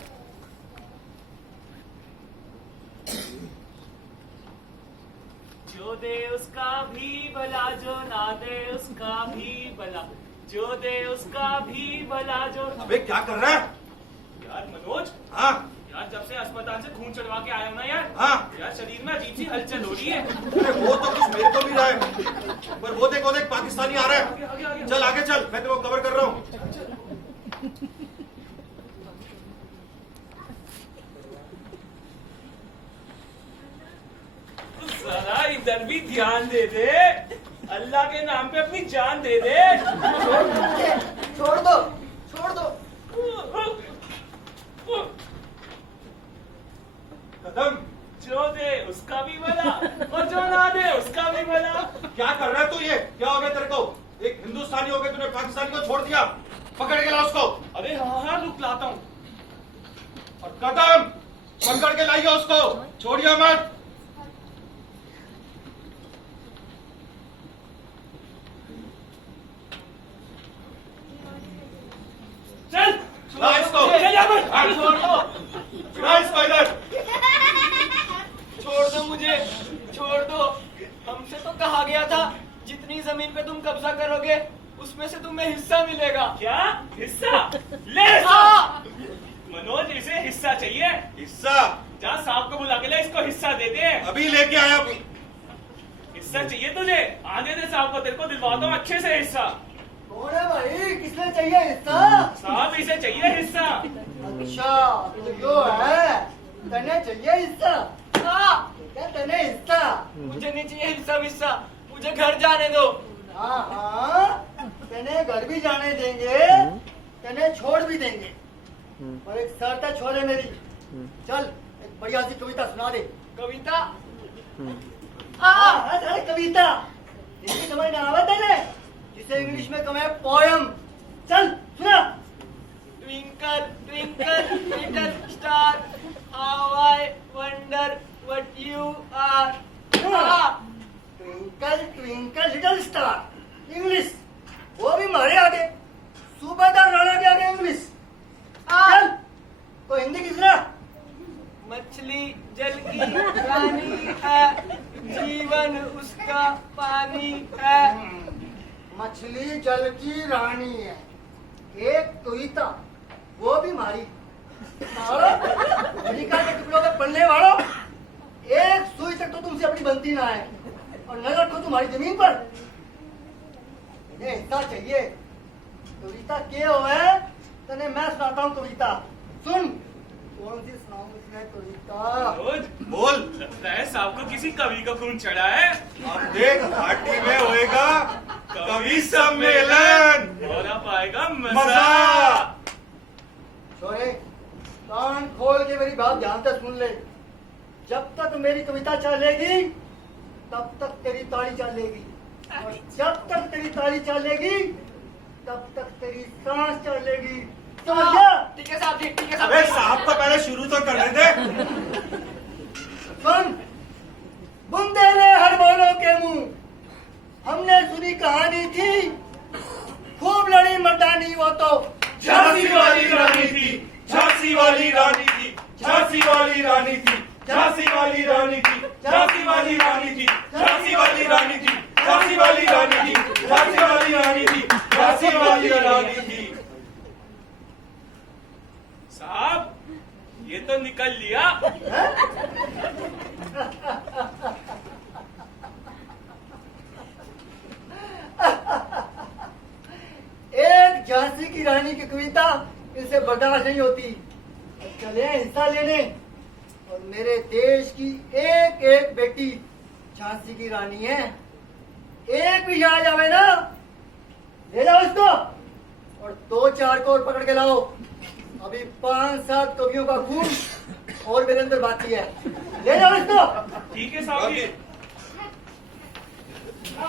जो दे उसका भी भला, जो ना दे उसका भी भला, जो दे उसका भी भला, जो। अबे क्या कर रहा है? यार मनोज। हाँ यार जब से अस्पताल से खून चढ़वा के आया हूं ना यार। हाँ यार शरीर में अजीब सी हलचल हो रही है। अरे वो तो कुछ मेरे को भी रहा है, पर वो देख पाकिस्तानी आ रहा है। चल आगे चल, मैं तेरे को कवर कर रहा हूँ। साला इधर भी ध्यान दे दे। अल्लाह के नाम पे अपनी जान दे दे। छोड़ दो, छोड़ दो। कदम। जो दे उसका भी भला और जो ना दे उसका भी भला। क्या कर रहा है तू? ये क्या हो गया तेरे को? एक हिंदुस्तानी हो गया, तूने पाकिस्तानी को छोड़ दिया। पकड़ के ला उसको। अरे हाँ हाँ रुक लाता हूँ। और कदम पकड़ के लाइए उसको, छोड़िए मत। चल ला इसको। चल यहाँ पर। हाँ, छोड़ दो। ला इसको इधर। छोड़ दो मुझे, छोड़ दो। हमसे तो कहा गया था जितनी जमीन पे तुम कब्जा करोगे उसमें से तुम्हें हिस्सा मिलेगा। क्या हिस्सा? ले हाँ। मनोज इसे हिस्सा चाहिए। हिस्सा? जा साहब को बुला के ले, इसको हिस्सा दे दे। अभी लेके आया। हिस्सा चाहिए तुझे? आने दे साहब को, तेरे को दिलवाता हूँ अच्छे से हिस्सा। कौन है भाई? किसने चाहिए हिस्सा? साहब इसे चाहिए हिस्सा। अच्छा तो यो है, तने चाहिए हिस्सा? क्या तने हिस्सा? मुझे नहीं चाहिए हिस्सा, मुझे घर जाने दो। हाँ हाँ, तने घर भी जाने देंगे, तने छोड़ भी देंगे, और एक शर्त है छोड़े मेरी। चल एक बढ़िया सी कविता सुना दे। कविता? हाँ अरे कविता हिंदी समझ में आवा तने, जिसे इंग्लिश में कहे पोयम। चल सुना। Twinkle twinkle little star, how I wonder what you are. Twinkle twinkle little star English, वो भी मारे आगे। सूबेदार राणा के आगे इंग्लिश। चल तो हिंदी की सुना। मछली जल की रानी है, जीवन उसका पानी है। मछली जल की रानी है, एक कविता वो भी मारी। अमेरिका के टुकड़ों पे पलने वालों, एक सुई तक तो तुमसे अपनी बनती ना है, और न रखो तुम्हारी जमीन पर। इन्हें हिस्सा चाहिए। कविता क्या हो है? तने मैं सुनाता हूँ कविता, सुन। कौन सी सुनाऊं इसमें कविता? मनोज बोल। लगता है साहब को किसी कवि का खून चढ़ा है। अब देख घाटी में होएगा कवि सम्मेलन। और अब आएगा मजा। मजा। छोरे कान खोल के मेरी बात ध्यान से सुन ले। जब तक मेरी कविता चलेगी तब तक तेरी ताली चलेगी, और जब तक तेरी ताली चलेगी तब तक तेरी सांस चलेगी। समझ गया? ठीक है साहब जी, ठीक है साहब अबे जी। साहब को पहले शुरू तो करने दे। सुन, बुंदेले हर बोलों के मुंह, हमने सुनी कहानी थी, खूब लड़ी मर्दानी वो तो झांसी वाली रानी थी, झांसी वाली रानी थी, झांसी वाली रानी थी, झांसी वाली रानी थी, झांसी वाली रानी थी, झांसी वाली रानी थी, झांसी वाली रानी थी, झांसी वाली रानी थी, झांसी वाली रानी थी। साहब ये तो निकल लिया। हैं? रानी की कविता इसे बर्दाश्त नहीं होती। अब चले हिस्सा लेने और मेरे देश की एक एक बेटी झांसी की रानी है। एक भी यहाँ जावे ना, ले जाओ इसको और 2-4 को और पकड़ के लाओ। अभी 5-7 कवियों का खून और मेरे अंदर बाकी है। ले जाओ इसको। ठीक है साहब जी। चलो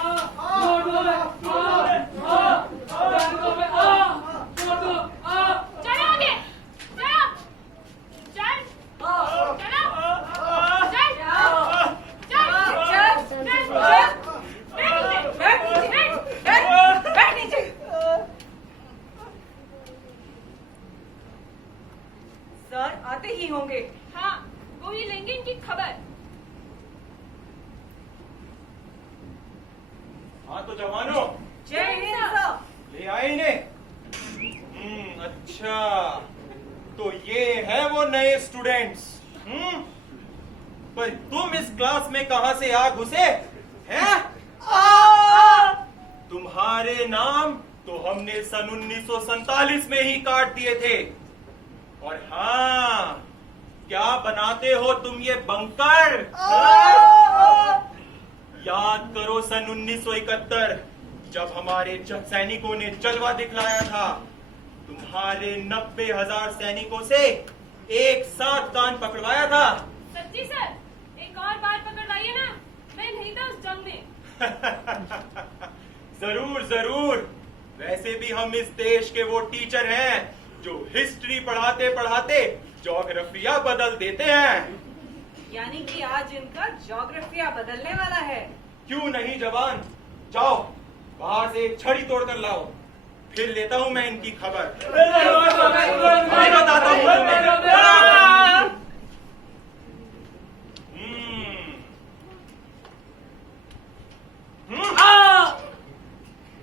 आगे, चलो, चल, सर आते ही होंगे। हाँ, वो ही लेंगे इनकी खबर। हाँ तो जवानों, जय हिंद सर। ले आए इन्हें। अच्छा, तो ये है वो नए स्टूडेंट्स। पर तुम इस क्लास में कहां से आ घुसे हैं? तुम्हारे नाम तो हमने सन 1947 में ही काट दिए थे। और हाँ, क्या बनाते हो तुम ये बंकर? याद करो सन 1971 जब हमारे सैनिकों ने जलवा दिखलाया था। तुम्हारे 90,000 सैनिकों से एक साथ कान पकड़वाया था। सच्ची सर, एक और बार पकड़वाइए ना, मैं नहीं था उस जंग में। जरूर जरूर। वैसे भी हम इस देश के वो टीचर हैं जो हिस्ट्री पढ़ाते पढ़ाते ज्योग्राफिया बदल देते हैं। यानी कि आज इनका ज्योग्राफिया बदलने वाला है। क्यों नहीं जवान, जाओ बाहर से एक छड़ी तोड़कर लाओ, फिर लेता हूं मैं इनकी खबर। मैं बताता हूं तुम्हें।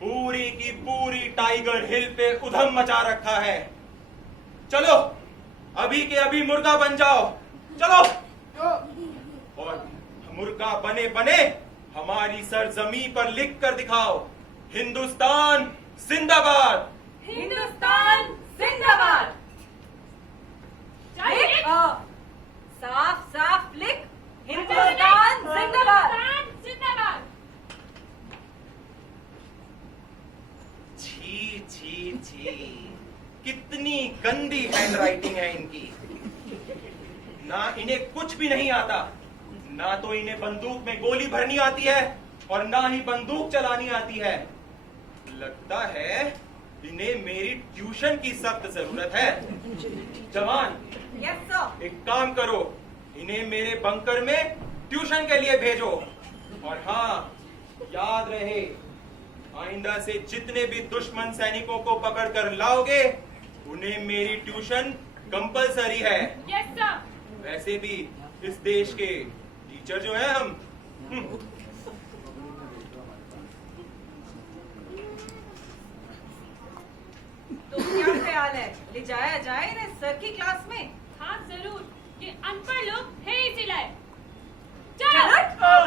पूरी की पूरी टाइगर हिल पे उधम मचा रखा है। चलो अभी के अभी मुर्गा बन जाओ, चलो। और मुर्गा बने बने हमारी सरजमी पर लिख कर दिखाओ, हिंदुस्तान जिंदाबाद। हिंदुस्तान जिंदाबाद। लिख, साफ साफ लिख, हिंदुस्तान जिंदाबाद। जिंदाबाद। छी छी छी, कितनी गंदी हैंडराइटिंग है इनकी। ना इन्हें कुछ भी नहीं आता, ना तो इन्हें बंदूक में गोली भरनी आती है और ना ही बंदूक चलानी आती है। लगता है इन्हें मेरी ट्यूशन की सख्त जरूरत है। जवान, यस सर। एक काम करो, इन्हें मेरे बंकर में ट्यूशन के लिए भेजो। और हाँ, याद रहे, आइंदा से जितने भी दुश्मन सैनिकों को पकड़ कर लाओगे उन्हें मेरी ट्यूशन कंपलसरी है। Yes sir. वैसे भी इस देश के टीचर जो है हम। तो क्या ख्याल है, ले जाया जाए ना सर की क्लास में? हाँ जरूर, ये अनपढ़ लोग है ही सिलाए। चल, चल।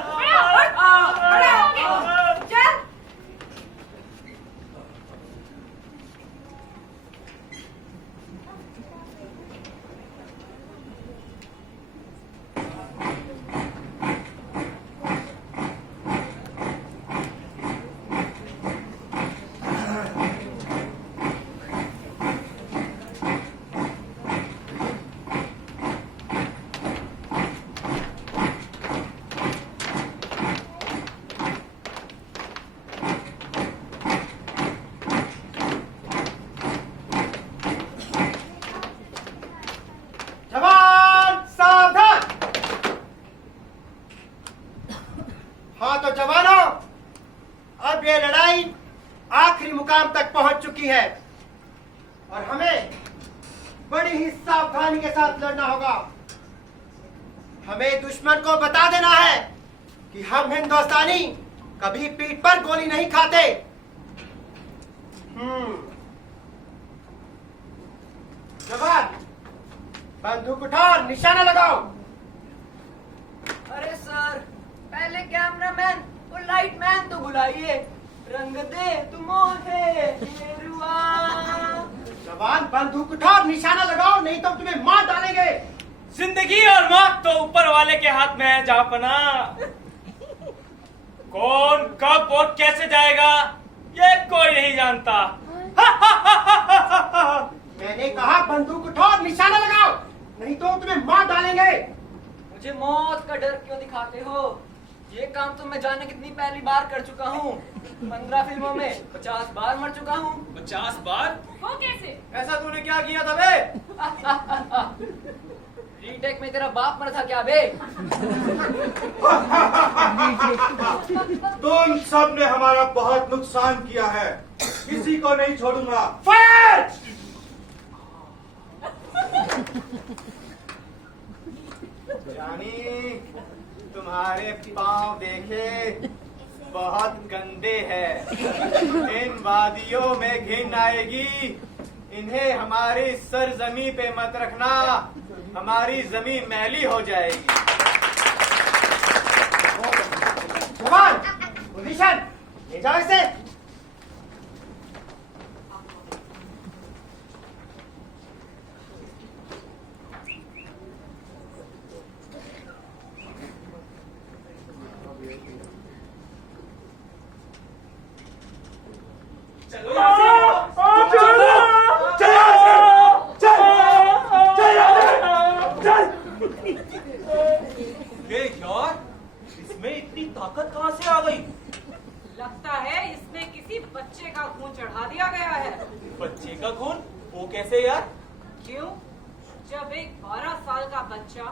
मुकाम तक पहुंच चुकी है और हमें बड़ी ही सावधानी के साथ लड़ना होगा। हमें दुश्मन को बता देना है कि हम हिंदुस्तानी कभी पीठ पर गोली नहीं खाते। जवान, बंदूक उठाओ, निशाना लगाओ। अरे सर, पहले कैमरामैन और लाइटमैन तो बुलाइए। रंग दे तुम है गेरुआ। जवान बंदूक उठाओ, निशाना लगाओ, नहीं तो तुम्हें मार डालेंगे। जिंदगी और मौत तो ऊपर वाले के हाथ में है जापना। कौन कब और कैसे जाएगा ये कोई नहीं जानता। मैंने कहा बंदूक उठाओ, निशाना लगाओ, नहीं तो तुम्हें मार डालेंगे। मुझे मौत का डर क्यों दिखाते हो? ये काम तो मैं जाने कितनी पहली बार कर चुका हूँ। 15 फिल्मों में 50 बार मर चुका हूँ। 50 बार? वो कैसे? ऐसा तूने क्या किया था बे? रीटेक में तेरा बाप मरा था क्या बे? तुम सब ने हमारा बहुत नुकसान किया है, किसी को नहीं छोड़ूंगा। फायर! जानी, तुम्हारे पांव देखे बहुत गंदे हैं। इन वादियों में घिन आएगी। इन्हें हमारी सरजमी पे मत रखना, हमारी जमीन मैली हो जाएगी। जवान, पोजीशन, ले जाओ इसे। चलो यहाँ से। ये यार, इसमें इतनी ताकत कहाँ से आ गई? लगता है इसमें किसी बच्चे का खून चढ़ा दिया गया है। बच्चे का खून? वो कैसे यार? क्यों? जब एक 12 साल का बच्चा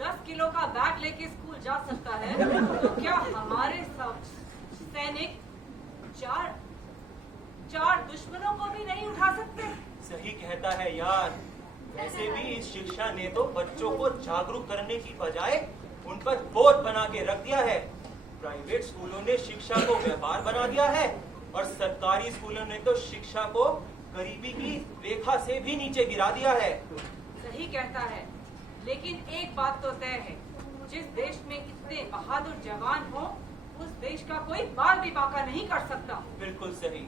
10 किलो का बैग लेके स्कूल जा सकता है, तो क्या हमारे सब सैनिक चार दुश्मनों को भी नहीं उठा सकते? सही कहता है यार। वैसे भी इस शिक्षा ने तो बच्चों को जागरूक करने की बजाय उन पर बोझ बना के रख दिया है। प्राइवेट स्कूलों ने शिक्षा को व्यापार बना दिया है और सरकारी स्कूलों ने तो शिक्षा को गरीबी की रेखा से भी नीचे गिरा दिया है। सही कहता है, लेकिन एक बात तो तय है, जिस देश में इतने बहादुर जवान हो, उस देश का कोई बाल भी बांका नहीं कर सकता। बिल्कुल सही।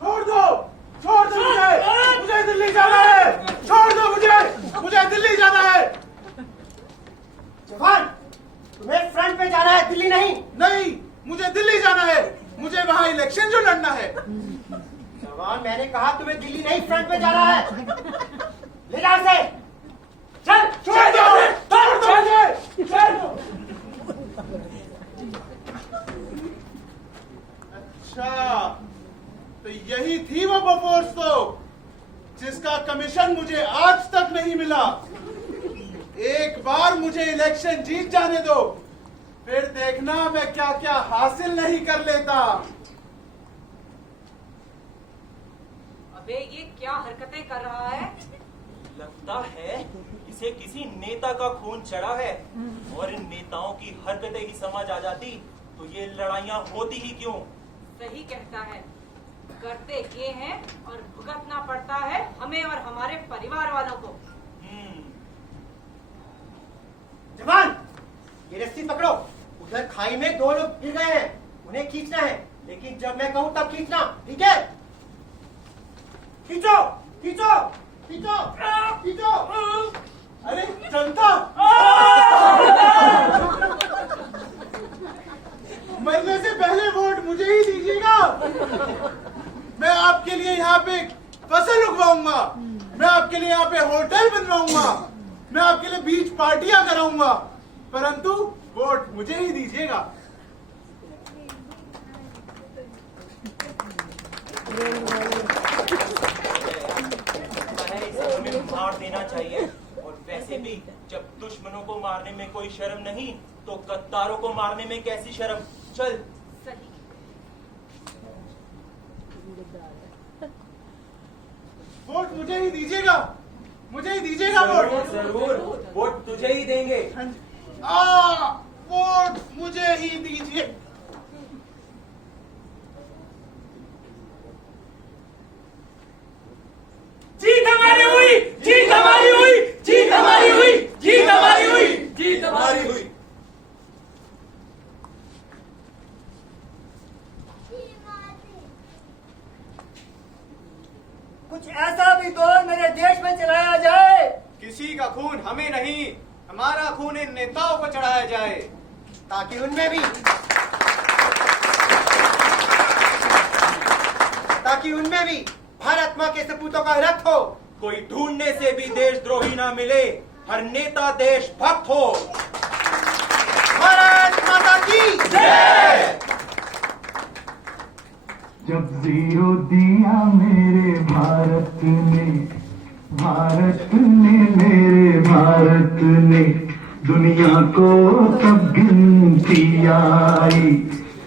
छोड़ दो मुझे दिल्ली जाना है। छोड़ दो मुझे दिल्ली जाना है। जवान, तुम्हें फ्रंट पे जाना है, दिल्ली नहीं। नहीं, मुझे दिल्ली जाना है। मुझे वहाँ इलेक्शन जो लड़ना है। जवान, मैंने कहा तुम्हें दिल्ली नहीं, फ्रंट पे जाना है। ले जाओ इसे। चल, छोड़ दो मुझे। अच्छा, तो यही थी वो बफोर्स तो, जिसका कमीशन मुझे आज तक नहीं मिला। एक बार मुझे इलेक्शन जीत जाने दो, फिर देखना मैं क्या क्या हासिल नहीं कर लेता। अबे ये क्या हरकतें कर रहा है? लगता है इसे किसी नेता का खून चढ़ा है, और इन नेताओं की हरकतें ही समझ आ जाती तो ये लड़ाइयाँ होती ही क्यों। सही कहता है, करते ये हैं और भुगतना पड़ता है हमें और हमारे परिवार वालों को। जवान, ये रस्सी पकड़ो। उधर खाई में 2 लोग गिर गए हैं, उन्हें खींचना है, लेकिन जब मैं कहूँ तब खींचना, ठीक है? खींचो खींचो खींचो खींचो। अरे जनता, मरने से पहले वोट मुझे ही दीजिएगा। मैं आपके लिए यहाँ पे फसल उगवाऊंगा, मैं आपके लिए यहाँ पे होटल बनवाऊंगा, मैं आपके लिए बीच पार्टियां कराऊंगा, परंतु वोट मुझे ही दीजिएगा। हमें मार देना चाहिए, और वैसे भी जब दुश्मनों को मारने में कोई शर्म नहीं, तो गद्दारों को मारने में कैसी शर्म। चल। सही। वोट मुझे ही दीजिएगा, मुझे ही दीजिएगा वोट। जरूर वोट तुझे ही देंगे। वोट मुझे ही दीजिए। जीत हमारी हुई, जीत हमारी हुई, जीत हमारी हुई, जीत हमारी हुई, जीत हमारी हुई। किसी का खून हमें नहीं, हमारा खून इन नेताओं को चढ़ाया जाए, ताकि उनमें भी भारत माँ के सपूतों का रक्त हो। कोई ढूंढने से भी देशद्रोही ना मिले, हर नेता देशभक्त हो। भारत माता की जय। जब जीरो दिया मेरे भारत ने मेरे भारत ने, दुनिया को तब गिनती आई,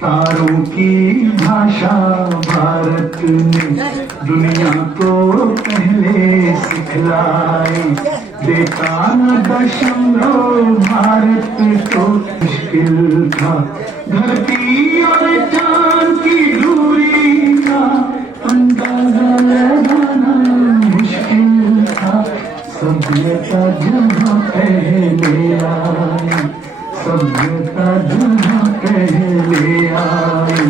तारों की भाषा भारत ने दुनिया को पहले सिखलाई। देखा न दशमलव भारत तो मुश्किल था, धरती और चांद की दूरी का अंदाजा लगाना मुश्किल था। सभ्यता जहाँ पहले आई, सभ्यता जहाँ पहले आई,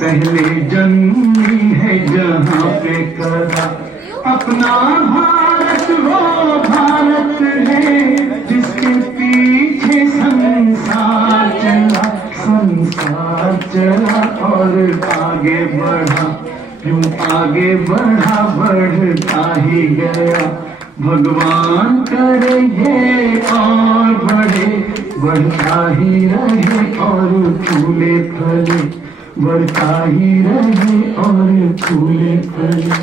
पहले जन्मी है जहाँ पे करा अपना भारत, वो भारत है जिसके पीछे संसार चला और आगे बढ़ा, यूं आगे बढ़ा बढ़ता ही गया। भगवान करे ये और बढ़े, बढ़ता ही रहे और फूले फले, बढ़ता ही रहे और फूले फले।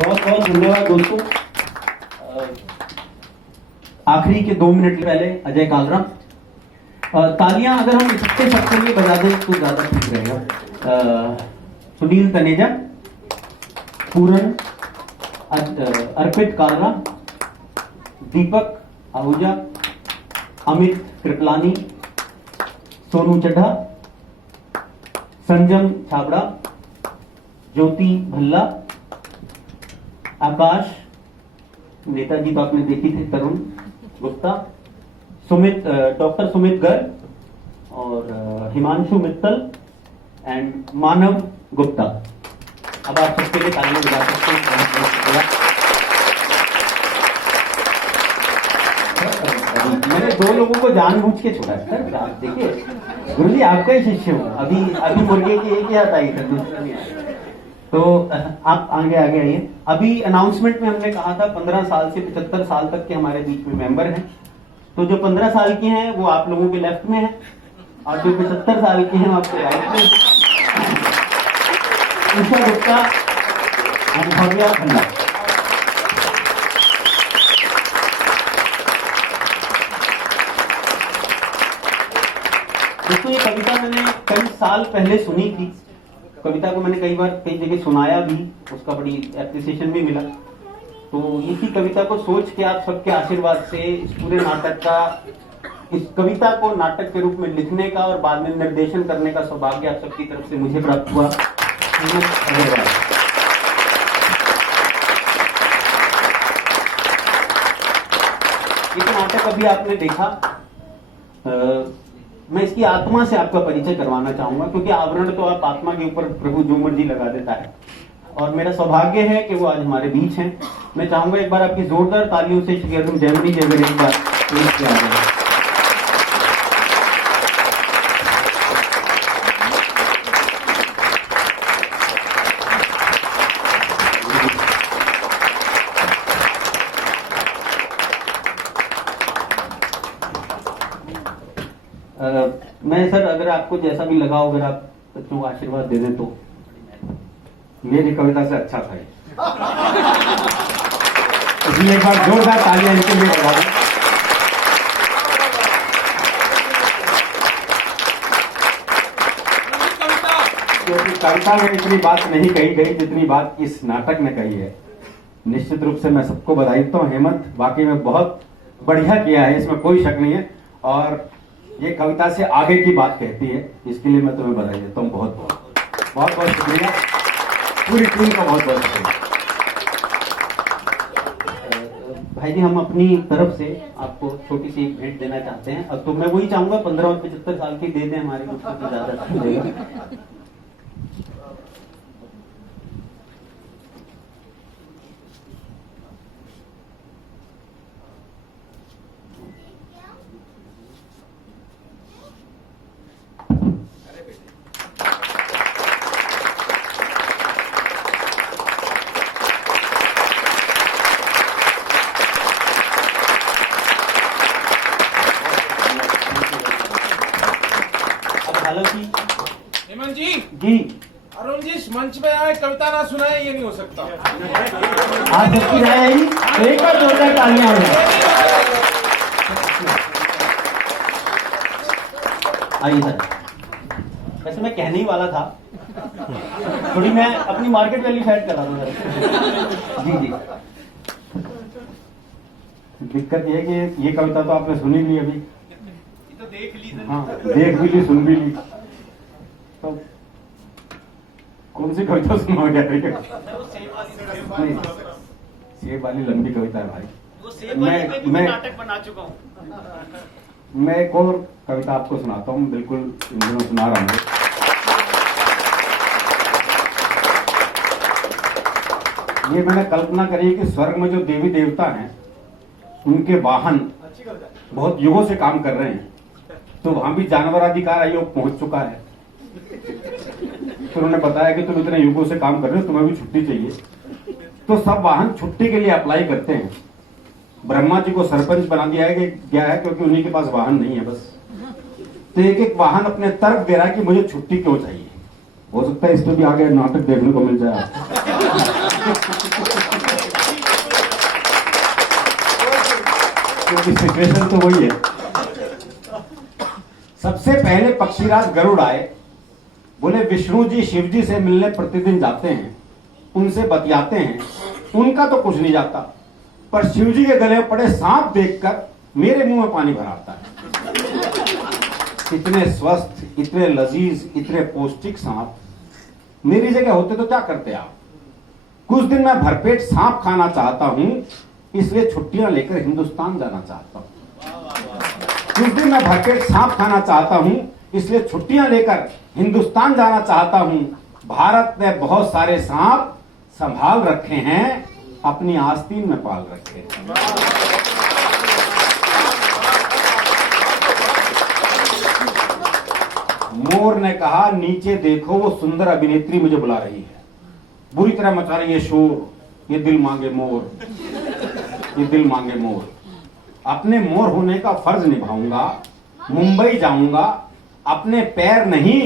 बहुत बहुत धन्यवाद दोस्तों। आखिरी के 2 मिनट पहले अजय कालरा, तालियां अगर हम इकट्ठे सबके लिए बजा दें तो ज्यादा ठीक रहेगा। सुनील तनेजा, पूरन, अर्पित कालरा, दीपक आहूजा, अमित कृपलानी, सोनू चड्ढा, संजम छाबड़ा, ज्योति भल्ला, आकाश, नेताजी तो आपने देखी थी, तरुण गुप्ता, सुमित, डॉक्टर सुमित गर्ग और हिमांशु मित्तल एंड मानव गुप्ता। अब आप सबके लिए तालियां बजा सकते हैं। मैंने 2 लोगों को जानबूझ के छोड़ा सर, आप देखिए गुरुजी आपका ही शिष्य हूँ। अभी मुर्गे की एक ही हाथ आई था, दूसरा नहीं आया। तो आप आगे आइए। अभी अनाउंसमेंट में हमने कहा था 15 साल से 75 साल तक के हमारे बीच में मेंबर हैं। तो जो 15 साल के हैं वो आप लोगों के लेफ्ट में हैं और जो 75 साल के हैं वो आपके राइट में। ईशा गुप्ता और भव्या खन्ना। दोस्तों ये कविता मैंने कई साल पहले सुनी थी। कविता को मैंने कई बार कई जगह सुनाया भी, उसका बड़ी एप्रिसिएशन भी मिला। तो इसी कविता को सोच के आप सबके आशीर्वाद से इस पूरे नाटक का, इस कविता को नाटक के रूप में लिखने का और बाद में निर्देशन करने का सौभाग्य आप सबकी तरफ से मुझे प्राप्त हुआ। ये नाटक अभी आपने देखा, मैं इसकी आत्मा से आपका परिचय करवाना चाहूंगा, क्योंकि आवरण तो आप आत्मा के ऊपर प्रभु जो मर्जी लगा देता है और मेरा सौभाग्य है कि वो आज हमारे बीच हैं। मैं चाहूंगा एक बार आपकी जोरदार तालियों से श्री अरुण जैमिनी जी अगर एक बार प्लीज किया जाए। मैं सर, अगर आपको जैसा भी लगा हो, अगर आप बच्चों को आशीर्वाद दे दें तो। मेरी कविता से अच्छा था ये। इसलिए एक बार जोरदार तालियां इनके लिए बजा दें। क्योंकि कविता में इतनी बात नहीं कही गई जितनी बात इस नाटक में कही है। निश्चित रूप से मैं सबको बधाई देता हूँ। हेमंत वाकई में बहुत बढ़िया किया है, इसमें कोई शक नहीं है। और ये कविता से आगे की बात कहती है, इसके लिए मैं तुम्हें बधाई देता हूँ। बहुत बहुत शुक्रिया, पूरी टीम का बहुत बहुत शुक्रिया। भाई जी, हम अपनी तरफ से आपको छोटी सी एक भेंट देना चाहते हैं। अब तो मैं वही चाहूंगा 15 और 75 साल की दे दें, हमारे कुछ तो ज्यादा देगा। हेमंत जी जी, अरुण जी इस मंच पे आए कविता ना सुनाए, ये नहीं हो सकता। आज सबकी राय आई तो एक बार जोरदार तालियां हो जाए। आइए सर, वैसे मैं कहने ही वाला था, थोड़ी मैं अपनी मार्केट वैल्यू सेट कर रहा था सर। जी जी, दिक्कत ये है कि ये कविता तो आपने सुनी ली अभी, तो देख ली सर। हाँ, देख भी ली, सुन भी ली, तो कौन सी कविता सुनाओगे? नहीं, सेब वाली लंबी कविता है भाई। वो सेब वाली पे भी मैं नाटक बना चुका हूँ। मैं एक और कविता आपको सुनाता हूँ, बिल्कुल इन दिनों सुना रहा हूँ। ये मैंने कल्पना करी कि स्वर्ग में जो देवी देवता हैं उनके वाहन बहुत युगों से काम कर रहे हैं, तो वहां भी जानवर अधिकार आयोग पहुंच चुका है। तो उन्होंने बताया कि तुम इतने युगों से काम कर रहे हो, तुम्हें भी छुट्टी चाहिए। तो सब वाहन छुट्टी के लिए अप्लाई करते हैं। ब्रह्मा जी को सरपंच बना दिया गया है क्योंकि उन्हीं के पास वाहन नहीं है बस। तो एक एक वाहन अपने तर्क दे रहा है कि मुझे छुट्टी क्यों चाहिए। हो सकता है इस पर भी आगे नाटक देखने को मिल जाए। क्योंकि सिचुएशन तो वही है। सबसे पहले पक्षीराज गरुड़ आए, बोले विष्णु जी शिव जी से मिलने प्रतिदिन जाते हैं, उनसे बतियाते हैं, उनका तो कुछ नहीं जाता, पर शिव जी के गले में पड़े सांप देखकर मेरे मुंह में पानी भर आता है। इतने स्वस्थ, इतने लजीज, इतने पौष्टिक सांप मेरी जगह होते तो क्या करते आप? कुछ दिन मैं भरपेट सांप खाना चाहता हूं, इसलिए छुट्टियां लेकर हिंदुस्तान जाना चाहता हूं। कुछ दिन मैं भरपेट सांप खाना चाहता हूं, इसलिए छुट्टियां लेकर हिंदुस्तान जाना चाहता हूं। भारत ने बहुत सारे सांप संभाल रखे हैं, अपनी आस्तीन में पाल रखे हैं। मोर ने कहा नीचे देखो, वो सुंदर अभिनेत्री मुझे बुला रही है, बुरी तरह मचा रही है शोर, ये दिल मांगे मोर, ये दिल मांगे मोर। अपने मोर होने का फर्ज निभाऊंगा, मुंबई जाऊंगा, अपने पैर नहीं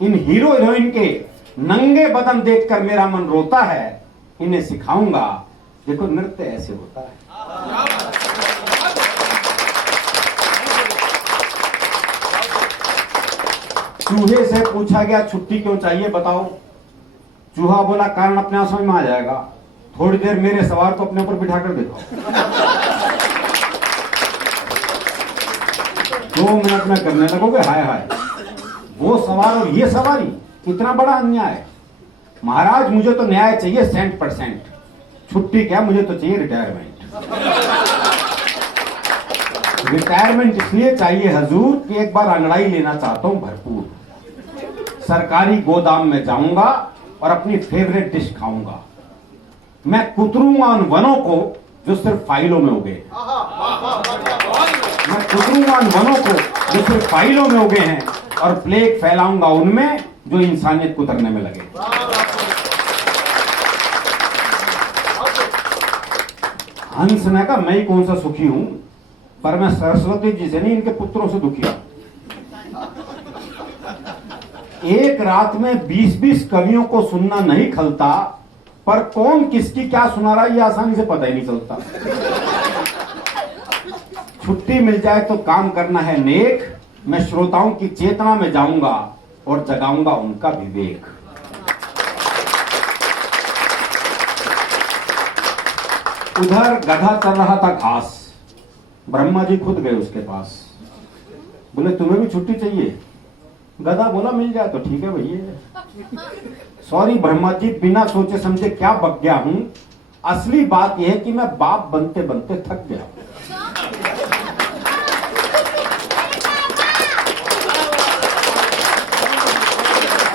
इन हीरो हीरोइन के नंगे बदन देखकर मेरा मन रोता है, इन्हें सिखाऊंगा देखो नृत्य ऐसे होता है। चूहे से पूछा गया छुट्टी क्यों चाहिए बताओ? चूहा बोला कारण अपने आप समझ में आ जाएगा, थोड़ी देर मेरे सवार को अपने ऊपर बिठा कर देखो। 2 मिनट में करने लगोगे हाय हाय। वो सवार और ये सवारी, इतना बड़ा अन्याय। महाराज मुझे तो न्याय चाहिए 100%। छुट्टी क्या, मुझे तो चाहिए रिटायरमेंट। रिटायरमेंट इसलिए चाहिए हजूर कि एक बार अंगड़ाई लेना चाहता हूं भरपूर। सरकारी गोदाम में जाऊंगा और अपनी फेवरेट डिश खाऊंगा। मैं कुतरूंगा उन वनों को जो सिर्फ फाइलों में उगे। मैं कुतरूंगा उन वनों को जो सिर्फ फाइलों में उगे हैं और प्लेग फैलाऊंगा उनमें जो इंसानियत कुतरने में लगे। हंस ने कहा मैं ही कौन सा सुखी हूं, पर मैं सरस्वती जी से नहीं इनके पुत्रों से दुखी हूं। एक रात में 20-20 कवियों को सुनना नहीं खलता, पर कौन किसकी क्या सुना रहा है ये आसानी से पता ही नहीं चलता। छुट्टी मिल जाए तो काम करना है नेक, मैं श्रोताओं की चेतना में जाऊंगा और जगाऊंगा उनका विवेक। उधर गधा चल रहा था घास, ब्रह्मा जी खुद गए उसके पास, बोले तुम्हें भी छुट्टी चाहिए? गधा बोला मिल जाए तो ठीक है भैया। सॉरी ब्रह्मा जी, बिना सोचे समझे क्या बक गया हूं, असली बात यह है कि मैं बाप बनते बनते थक गया।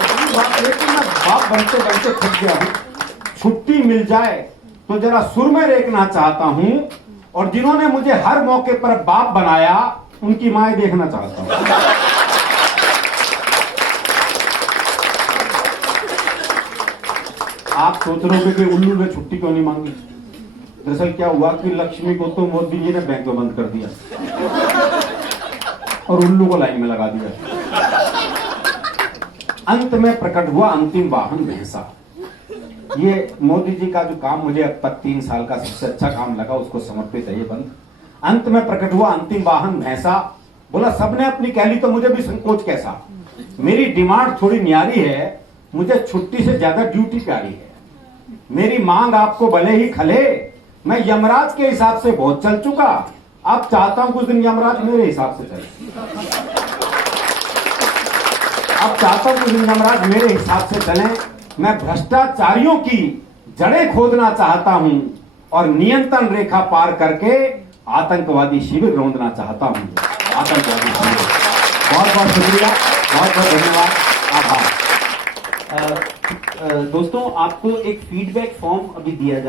असली बात यह कि मैं बाप बनते बनते थक गया हूं, छुट्टी मिल जाए तो जरा सुर में रेखना चाहता हूं, और जिन्होंने मुझे हर मौके पर बाप बनाया उनकी माएं देखना चाहता हूं। आप सोच रहे हो कि उल्लू ने छुट्टी क्यों नहीं मांगी? दरअसल क्या हुआ कि लक्ष्मी को तो मोदी जी ने बैंक में बंद कर दिया और उल्लू को लाइन में लगा दिया। अंत में प्रकट हुआ अंतिम वाहन भैंसा। ये मोदी जी का जो काम मुझे अब तक 3 साल का सबसे अच्छा काम लगा, उसको समर्पित है ये बंद। अंत में प्रकट हुआ अंतिम वाहन भैंसा। बोला सबने अपनी कह ली तो मुझे भी संकोच कैसा, मेरी डिमांड थोड़ी न्यारी है, मुझे छुट्टी से ज्यादा ड्यूटी प्यारी है। मेरी मांग आपको भले ही खले, मैं यमराज के हिसाब से बहुत चल चुका, अब चाहता हूं कुछ दिन यमराज मेरे हिसाब से चले। अब चाहता हूं कुछ दिन यमराज मेरे हिसाब से चले। मैं भ्रष्टाचारियों की जड़ें खोदना चाहता हूं और नियंत्रण रेखा पार करके आतंकवादी शिविर रौंदना चाहता हूं। आतंकवादी शिविर। बहुत बहुत शुक्रिया, बहुत बहुत धन्यवाद, आभार। दोस्तों आपको एक फीडबैक फॉर्म अभी दिया जा